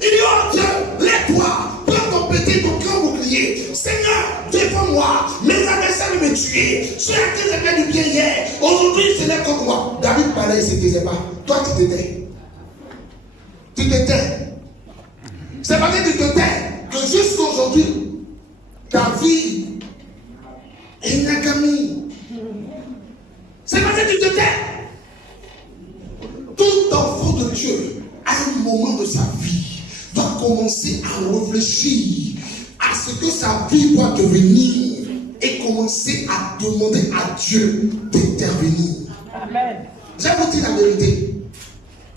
Il dit, oh Dieu, lève-toi, prends ton petit, ton grand bouclier. Seigneur, défends-moi. Mes adversaires veulent me tuer. Ceux à qui j'ai fait du bien hier, aujourd'hui ils se lèvent contre moi. David parlait, il ne se taisait pas. Toi, tu te tais. Tu te tais. C'est parce que tu te tais que jusqu'à aujourd'hui, ta vie est une accamie. C'est parce que tu te tais. Tout enfant de Dieu, à un moment de sa vie, doit commencer à réfléchir à ce que sa vie doit devenir et commencer à demander à Dieu d'intervenir. Amen. Je vais vous dire la vérité.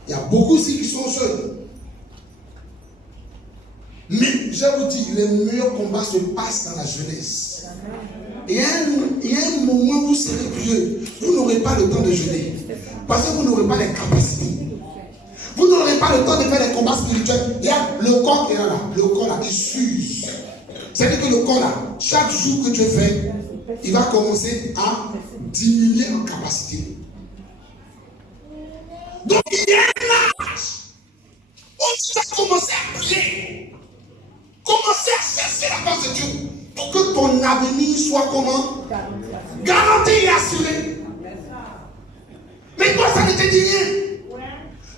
Il y a beaucoup ici qui sont jeunes. Mais je vous dis, les meilleurs combats se passent dans la jeunesse. Et il y a un moment où vous serez vieux, vous n'aurez pas le temps de jeûner. Parce que vous n'aurez pas les capacités. Vous n'aurez pas le temps de faire des combats spirituels. Il y a le corps qui est là. Le corps là, il s'use. C'est-à-dire que le corps là, chaque jour que tu fais, il va commencer à diminuer en capacité. Donc il y a un âge où tu vas commencer à prier. Commencer à chercher la face de Dieu pour que ton avenir soit comment? Garanti et assuré. Mais toi, ça ne te dit rien.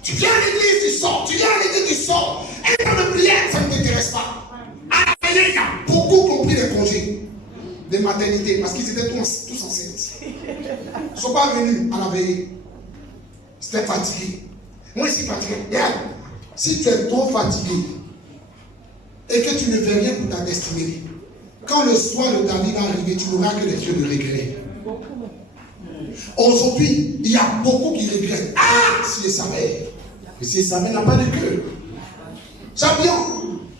Tu viens à l'église, tu sors. Tu viens à l'église, tu sors. Et dans le prière, ça ne t'intéresse pas. À la veillée, il y a beaucoup compris les congés de maternité parce qu'ils étaient tous enceintes. Ils ne sont pas venus à la veillée. C'était fatigué. Moi, je suis fatigué. Regarde, si tu es trop fatigué, et que tu ne fais rien pour ta destinée, quand le soir de ta vie va arriver, tu n'auras que les yeux de regret. Aujourd'hui, il y a beaucoup qui regrettent. Ah, si je savais. Mais si je savais, n'a pas de cœur. Champion,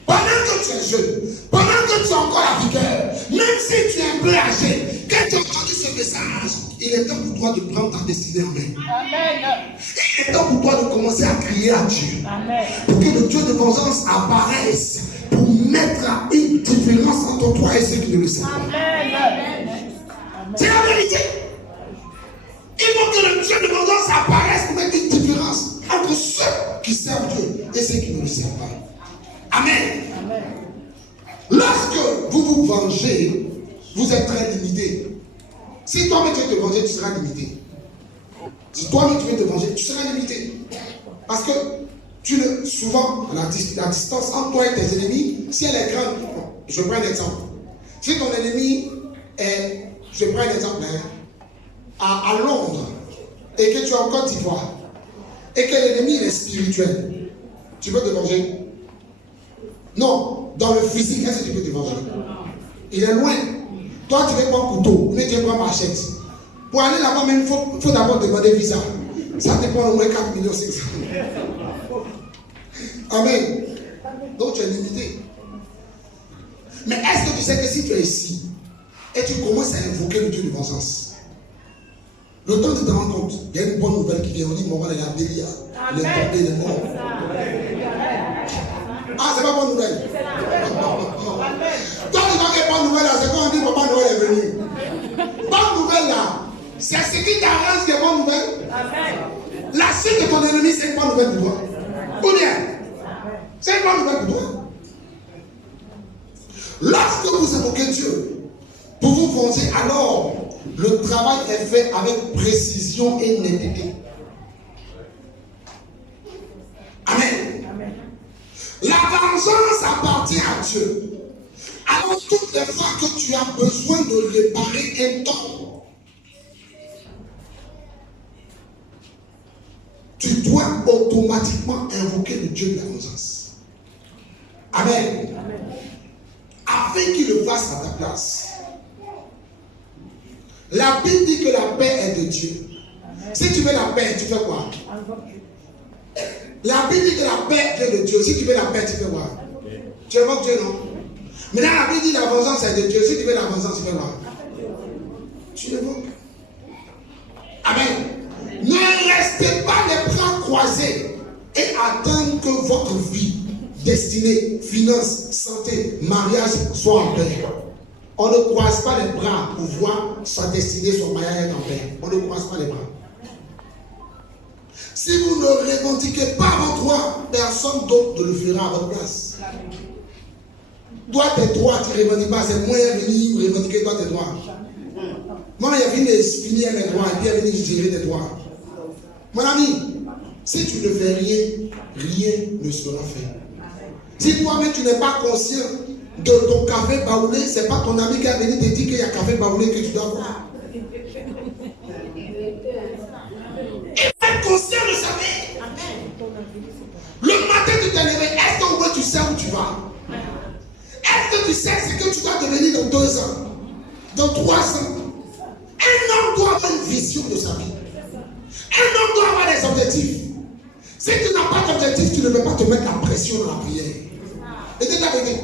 pendant que tu es jeune, pendant que tu as encore la vigueur, même si tu es un peu âgé, quand tu as entendu ce message, il est temps pour toi de prendre ta destinée en main. Amen. Il est temps pour toi de commencer à crier à Dieu. Amen. Pour que le Dieu de vengeance apparaisse. Pour mettre une différence entre toi et ceux qui ne le savent pas. Amen. C'est la vérité. Il faut que le Dieu de vengeance apparaisse pour mettre une différence entre ceux qui servent Dieu et ceux qui ne le servent pas. Amen. Amen. Lorsque vous vous vengez, vous êtes très limité. Si toi-même tu te venger, tu seras limité. Si toi-même tu veux te venger, tu seras limité. Parce que souvent, la distance entre toi et tes ennemis, si elle est grande, je prends un exemple. Si ton ennemi est, je prends un exemple, à Londres, et que tu es en Côte d'Ivoire, et que l'ennemi est spirituel, tu peux te venger? Non, dans le physique, est-ce que tu peux te venger? Il est loin. Toi, tu veux prendre couteau, mais tu veux prendre machette. Pour aller là-bas, même, il faut d'abord demander visa. Ça te prend au moins 4 millions 600. Amen. Donc tu es limité. Mais est-ce que tu sais que si tu es ici et tu commences à invoquer le Dieu de vengeance, le temps de te rendre compte, il y a une bonne nouvelle qui vient. On dit, mon va regarder, il y a les tombés, les morts. Ah, c'est pas bonne nouvelle. Toi, tu vois que bonne nouvelle là, c'est quand on dit Papa Noël est venu. Bonne nouvelle là, c'est ce qui t'arrange qui est bonne nouvelle. La chute de ton ennemi, c'est une bonne nouvelle pour toi. Ou bien, c'est une bonne nouvelle pour toi. Lorsque vous évoquez Dieu pour vous venger, alors le travail est fait avec précision et netteté. Amen. Amen. La vengeance appartient à Dieu. Alors toutes les fois que tu as besoin de réparer un tort, tu dois automatiquement invoquer le Dieu de la vengeance. Amen. Amen. Afin qu'il le fasse à ta place. La Bible dit que la paix est de Dieu. Amen. Si tu veux la paix, tu fais quoi? La Bible dit que la paix est de Dieu. Si tu veux la paix, tu fais quoi? Tu invoques Dieu, non? Maintenant, la Bible dit que la vengeance est de Dieu. Si tu veux la vengeance, tu fais quoi? Tu évoques. Amen. Ne restez pas les bras croisés et attendre que votre vie, destinée, finance, santé, mariage soit en paix. On ne croise pas les bras pour voir sa destinée, son mariage être en paix. On ne croise pas les bras. Si vous ne revendiquez pas vos droits, personne d'autre ne le fera à votre place. Toi, tes droits, tu ne revendiques pas. C'est moi qui est venu revendiquer toi tes droits. Moi, il est venu finir mes droits et puis il est venu gérer tes droits. Mon ami, si tu ne fais rien, rien ne sera fait. Si toi-même tu n'es pas conscient de ton café baoulé, ce n'est pas ton ami qui a venu te dire qu'il y a café baoulé que tu dois boire. Il faut être conscient de sa vie. Le matin tu t'es levé, est-ce que tu sais où tu vas? Est-ce que tu sais ce que tu dois devenir dans 2 ans? Dans 3 ans? Un homme doit avoir une vision de sa vie. Un homme doit avoir des objectifs. Si tu n'as pas d'objectif, tu ne peux pas te mettre la pression dans la prière. Et c'est la vérité.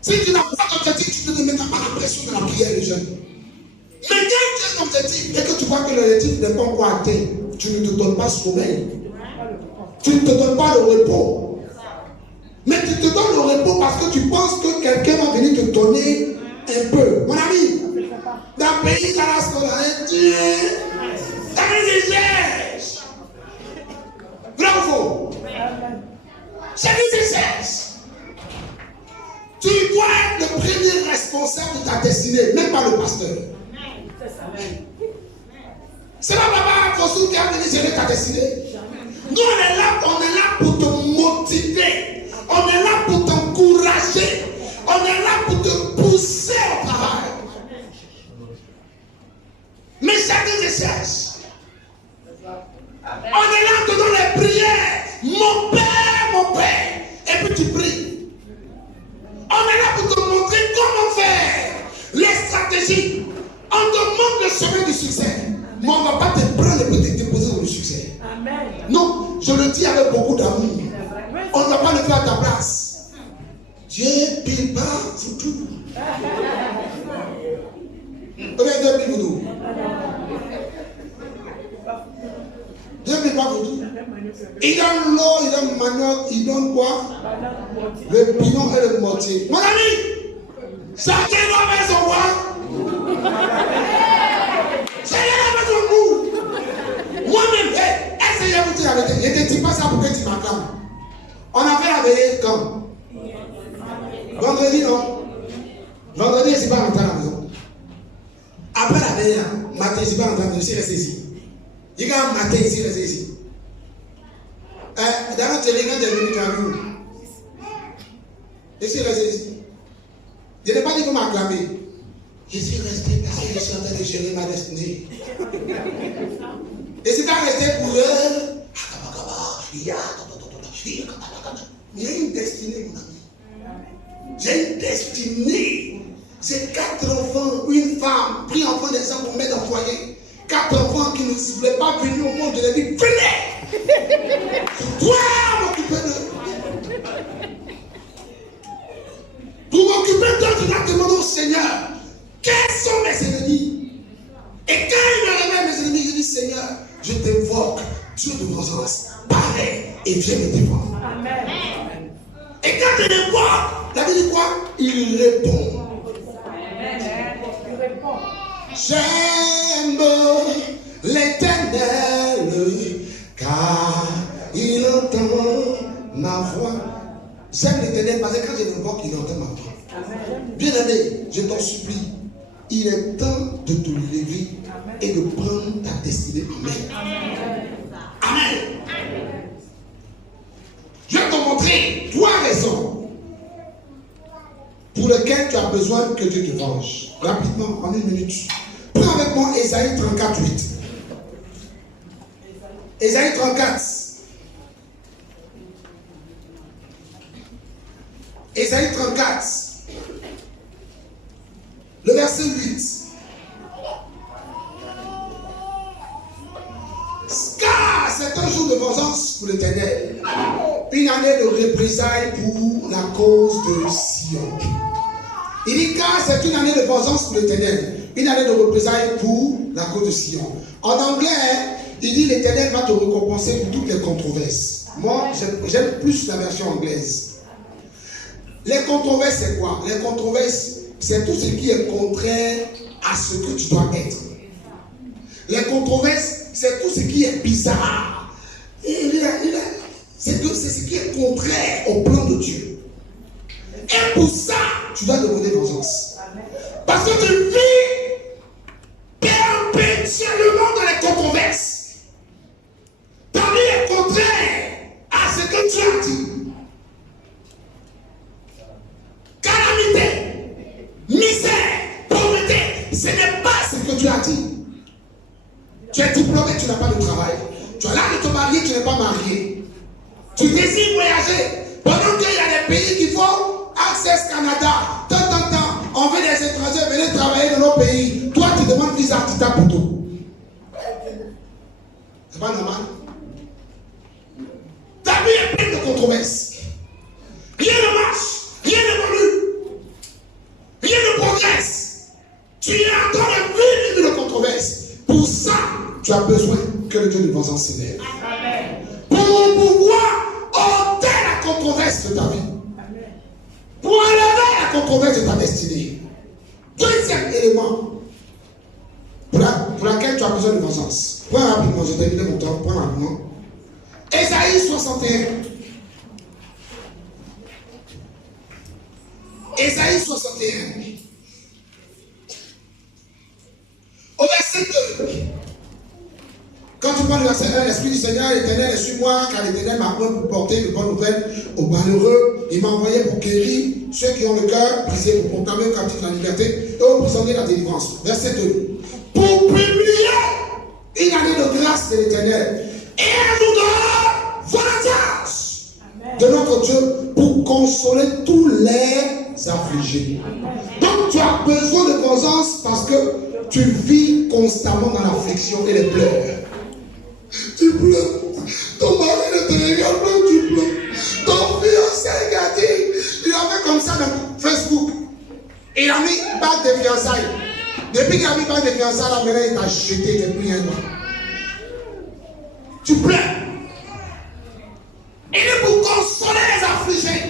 Si tu n'as pas d'objectif, tu ne te mettras pas la pression dans la prière, les jeunes. Mais quand tu as un objectif et que tu vois que l'objectif n'est pas encore atteint, tu ne te donnes pas sommeil. Tu ne te donnes pas le repos. Mais tu te donnes le repos parce que tu penses que quelqu'un va venir te donner un peu. Mon ami, dans le pays, ça reste comme un Dieu. Ça me cherche. Vrai ou faux? C'est qui te cherche. Tu dois être le premier responsable de ta destinée, même pas le pasteur. C'est pas Papa Fossou qui a venu gérer ta destinée. Nous, on est là pour te motiver. On est là pour t'encourager. On est là pour te pousser au travail. Mais chacun se cherche. On est là te donner les prières. Mon Père. Et puis tu pries. On est là pour te montrer comment faire. Les stratégies. On te montre le chemin du succès. Mais on ne va pas te prendre et te déposer dans le succès. Amen. Non, je le dis avec beaucoup d'amour. On ne va pas le faire à ta place. Dieu ne peut pas foutu. Dieu ne peut pas foutu. Il donne l'eau, il donne manioc, il donne quoi? Le pignon et le mortier. Mon ami, chacun doit faire son roi. Chacun doit faire son goût. Moi-même, est-ce que j'ai vous dit la vérité? Je ne te dis pas ça pour que tu m'acclames. On a fait la veillée quand? Vendredi, non? Vendredi, je ne suis pas rentré à la maison. Après la veillée, matin, je ne suis pas rentré à la maison, je suis resté ici. Il y a un matin ici, restez ici. Dans notre télé, quand tu es venu, tu as vu. Ici, restez ici. Je n'ai pas dit qu'on m'a acclamé. Je suis resté parce que je suis en train de gérer ma destinée. Et si tu as resté pour eux, il y a une destinée, mon ami. J'ai une destinée. J'ai 4 enfants, une femme, pris enfant des gens pour mettre en foyer. 4 enfants qui ne voulaient pas venir au monde, je leur ai dit, venez! Je dois m'occuper d'eux. Pour m'occuper d'eux, je dois demander au Seigneur, quels sont mes ennemis? Et quand il me révèle mes ennemis, je dis, Seigneur, je t'invoque, Dieu de vengeance, pareil, et viens me défendre. Amen. Et quand je l'invoque, la Bible dit quoi? Il répond. J'aime l'Éternel, car il entend ma voix. J'aime l'Éternel parce que quand je l'invoque, il entend ma voix. Bien aimé, je t'en supplie, il est temps de te lever et de prendre ta destinée. Amen. Amen. Je vais te montrer 3 raisons pour lesquelles tu as besoin que Dieu te venge. Rapidement, en 1 minute. Prends avec moi Ésaïe 34, 8. Ésaïe 34. Ésaïe 34. Le verset 8. Car c'est un jour de vengeance pour l'Éternel. Une année de représailles pour la cause de Sion. Il dit car c'est une année de vengeance pour l'Éternel. Une année de représailles pour la cause de Sion. En anglais, il dit l'Éternel va te récompenser pour toutes les controverses. Moi, j'aime plus la version anglaise. Les controverses, c'est quoi? Les controverses, c'est tout ce qui est contraire à ce que tu dois être. Les controverses, c'est tout ce qui est bizarre. C'est ce qui est contraire au plan de Dieu. Et pour ça, tu dois demander vengeance. Parce que tu vis perpétuellement dans les controverses. Ta vie est contraire à ce que tu as dit. Calamité, misère, pauvreté, ce n'est pas ce que tu as dit. Tu es diplômé, tu n'as pas de travail. Tu as l'air de te marier, tu n'es pas marié. Tu désires voyager. Pendant qu'il y a des pays qui font Access Canada, tant, on veut des étrangers venir travailler dans nos pays. Toi, tu demandes visa, tu tapes plutôt. C'est pas normal. Ta vie est pleine de controverses. Rien ne marche, rien n'évolue, rien ne progresse. Tu es en train de vivre de controverses. Pour ça, tu as besoin que le Dieu de vengeance s'élève. Pour pouvoir ôter la controverse de ta vie. Pour enlever la controverse de ta destinée. Deuxième élément pour laquelle tu as besoin de vengeance. Prends rapidement, je termine mon temps, prends rapidement. Ésaïe 61. Ésaïe 61. Au verset 2. Quand tu parles du verset 1, l'Esprit du Seigneur l'Éternel est sur moi, car l'Éternel m'a appelé pour porter de bonnes nouvelles aux malheureux. Il m'a envoyé pour guérir ceux qui ont le cœur brisé, pour proclamer aux captifs la liberté et pour présenter la délivrance. Verset 2. Pour publier une année de grâce de l'Éternel et un jour de vengeance de notre Dieu pour consoler tous les affligés. Donc tu as besoin de vengeance parce que tu vis constamment dans l'affliction et les pleurs. Tu pleures. Ton mari ne te regarde pas, tu pleures. Ton fiancé est gâté. Il a fait comme ça dans Facebook. Il a mis bague de fiançailles. Depuis qu'il a mis bague de fiançailles, là, maintenant il t'a jeté depuis un an. Tu pleures. Il est pour consoler les affligés.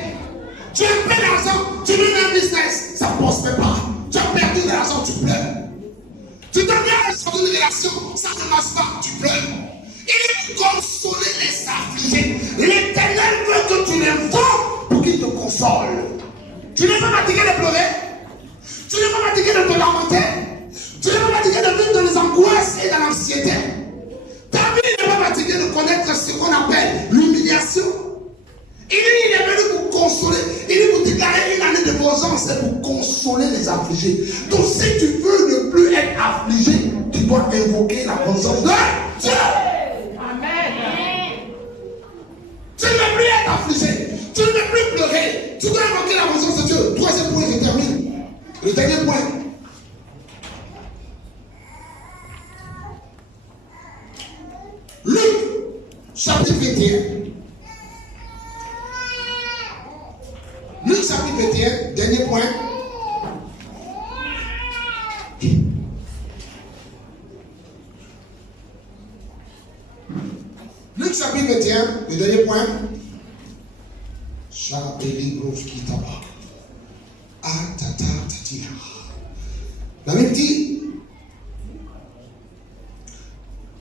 Tu as plein d'argent, tu veux un business, ça ne prospère pas. Tu as perdu de l'argent, tu pleures. Tu t'engages sur une relation, ça ne marche pas, tu pleures. Il est pour consoler les affligés. L'Éternel veut que tu l'invoques pour qu'il te console. Tu n'es pas fatigué de pleurer. Tu n'es pas fatigué de te lamenter. Tu n'es pas fatigué de vivre dans les angoisses et dans l'anxiété. Ta de connaître ce qu'on appelle l'humiliation. Il est venu pour consoler. Il est pour déclarer une année de vengeance et pour consoler les affligés. Donc si tu veux ne plus être affligé, tu dois invoquer la vengeance de Dieu. Amen. Tu ne veux plus être affligé. Tu ne veux plus pleurer. Tu dois invoquer la vengeance de Dieu. Troisième point, je termine. Le dernier point. Luc, chapitre 21. Luc, chapitre 21, dernier point. Luc, chapitre 21, le dernier point. La Bible dit,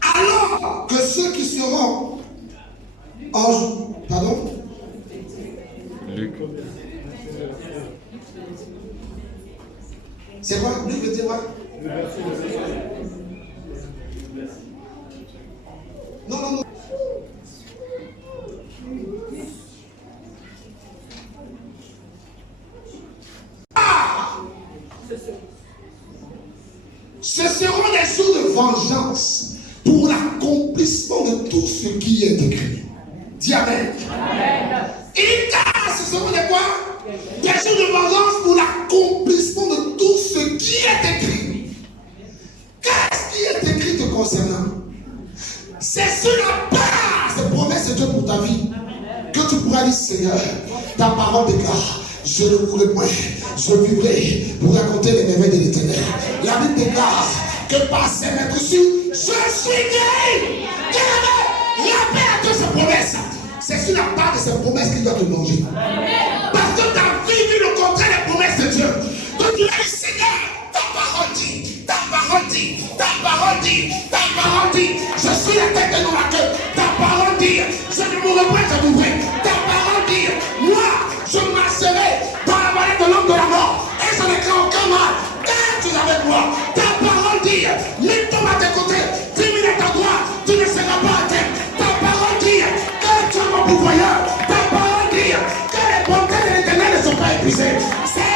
alors que ceux qui seront pardon? Luc. C'est quoi? Luc veut dire quoi? Non, non, non. Ce seront des jours de vengeance pour l'accomplissement de tout ce qui est écrit. Dis Amen. Il car ce seront des quoi? Des jours de vengeance pour l'accomplissement de tout ce qui est écrit. Qu'est-ce qui est écrit te concernant? C'est sur la base des promesses de Dieu pour ta vie que tu pourras dire, Seigneur, ta parole déclare, je ne mourrai point, je vivrai pour raconter les merveilles de l'Éternel. La Bible déclare que par ses maîtresses, je suis guéri. La paix a toutes ses promesses. C'est sur la base de ces promesses qu'il doit te manger. Parce que tu as vécu le contraire des promesses de Dieu. Donc tu as dit, Seigneur, ta parole dit, ta parole dit, ta parole dit, ta parole dit, je suis la tête et non la queue. Ta parole dit, je ne mourrai point, je mourrai. Ta parole dit, moi, je marcherai dans la vallée de l'homme de la mort et je ne crains aucun mal, car tu es avec moi. Ta parole dit, mets-toi à tes côtés, diminue ta droite, tu ne seras pas à terre. Ta parole dit que tu es mon pourvoyeur. Ta parole dit que les bontés de l'Éternel ne sont pas épuisées. C'est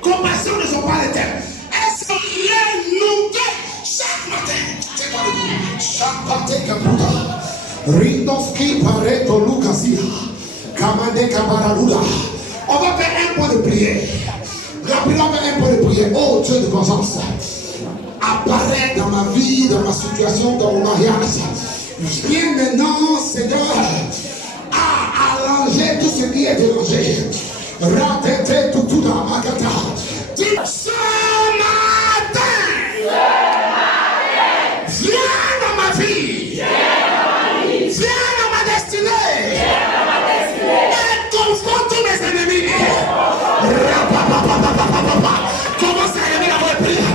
compassion ne sont pas l'éternel. Elles sont les nouvelles chaque matin. C'est quoi le but? Chaque matin Kabuda. Rindoski Pareto Lucasia. Kamande Kabaraluda. On va faire un point de prière. Rapidement, on va faire un point de prière. Oh Dieu de vengeance, apparaît dans ma vie, dans ma situation, dans mon mariage. Viens maintenant, Seigneur, à arranger tout ce qui est dérangé. Ratete tout dans ma gata. Ce matin, viens dans ma vie. Viens dans ma destinée. Et confronte tous mes ennemis. Commence à aimer la voix prière.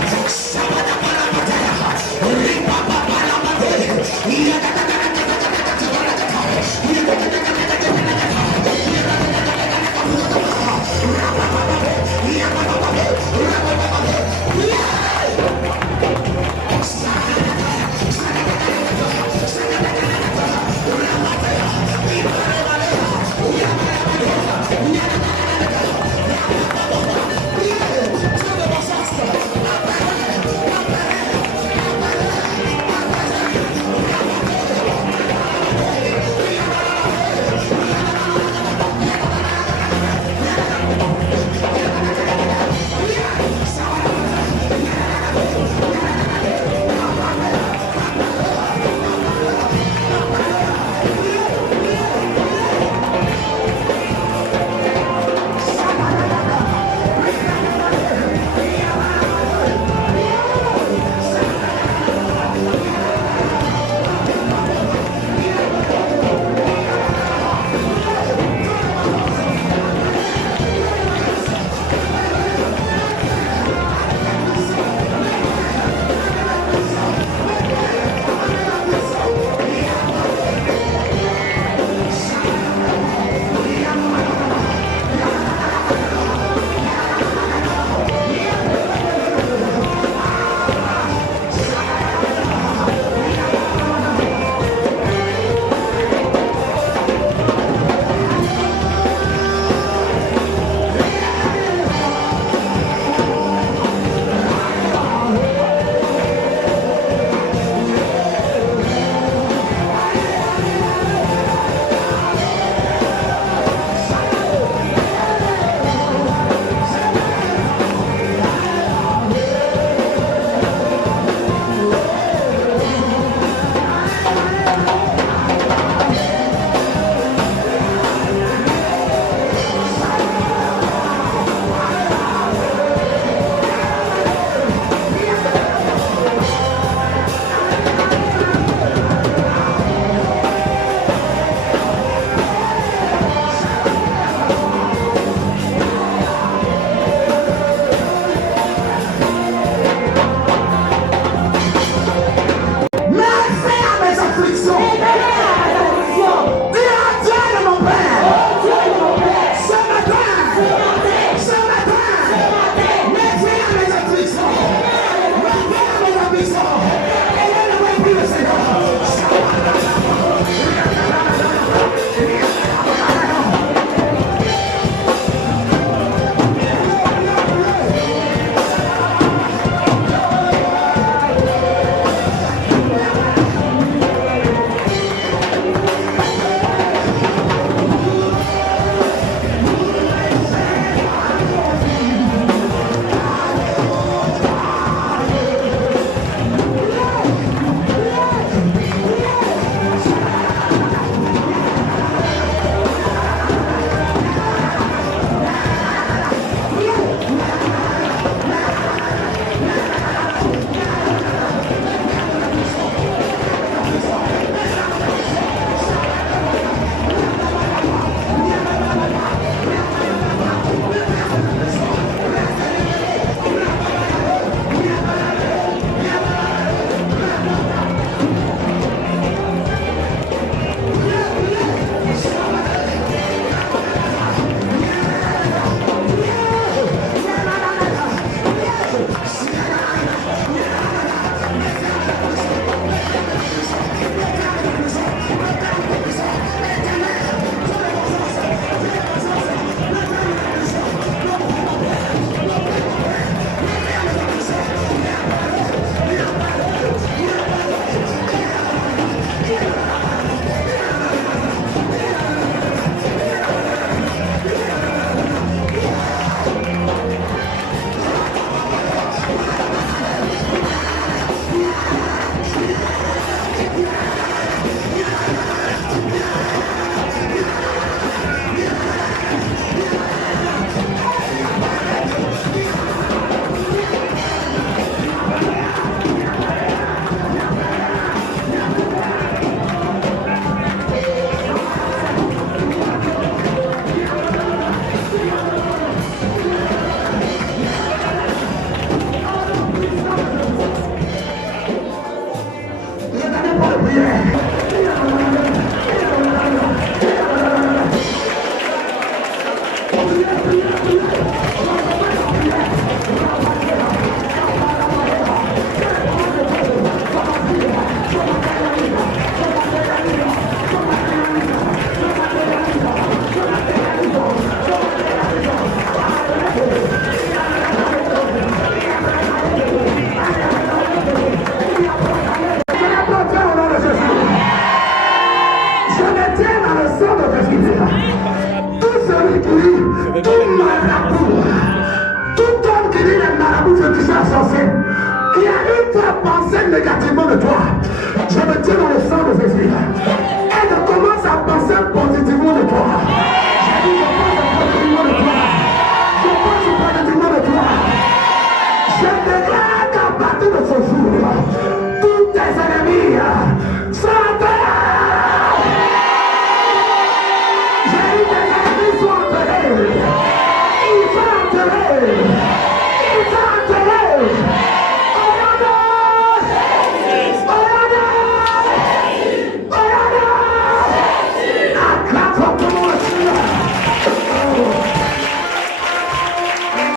négativement de toi,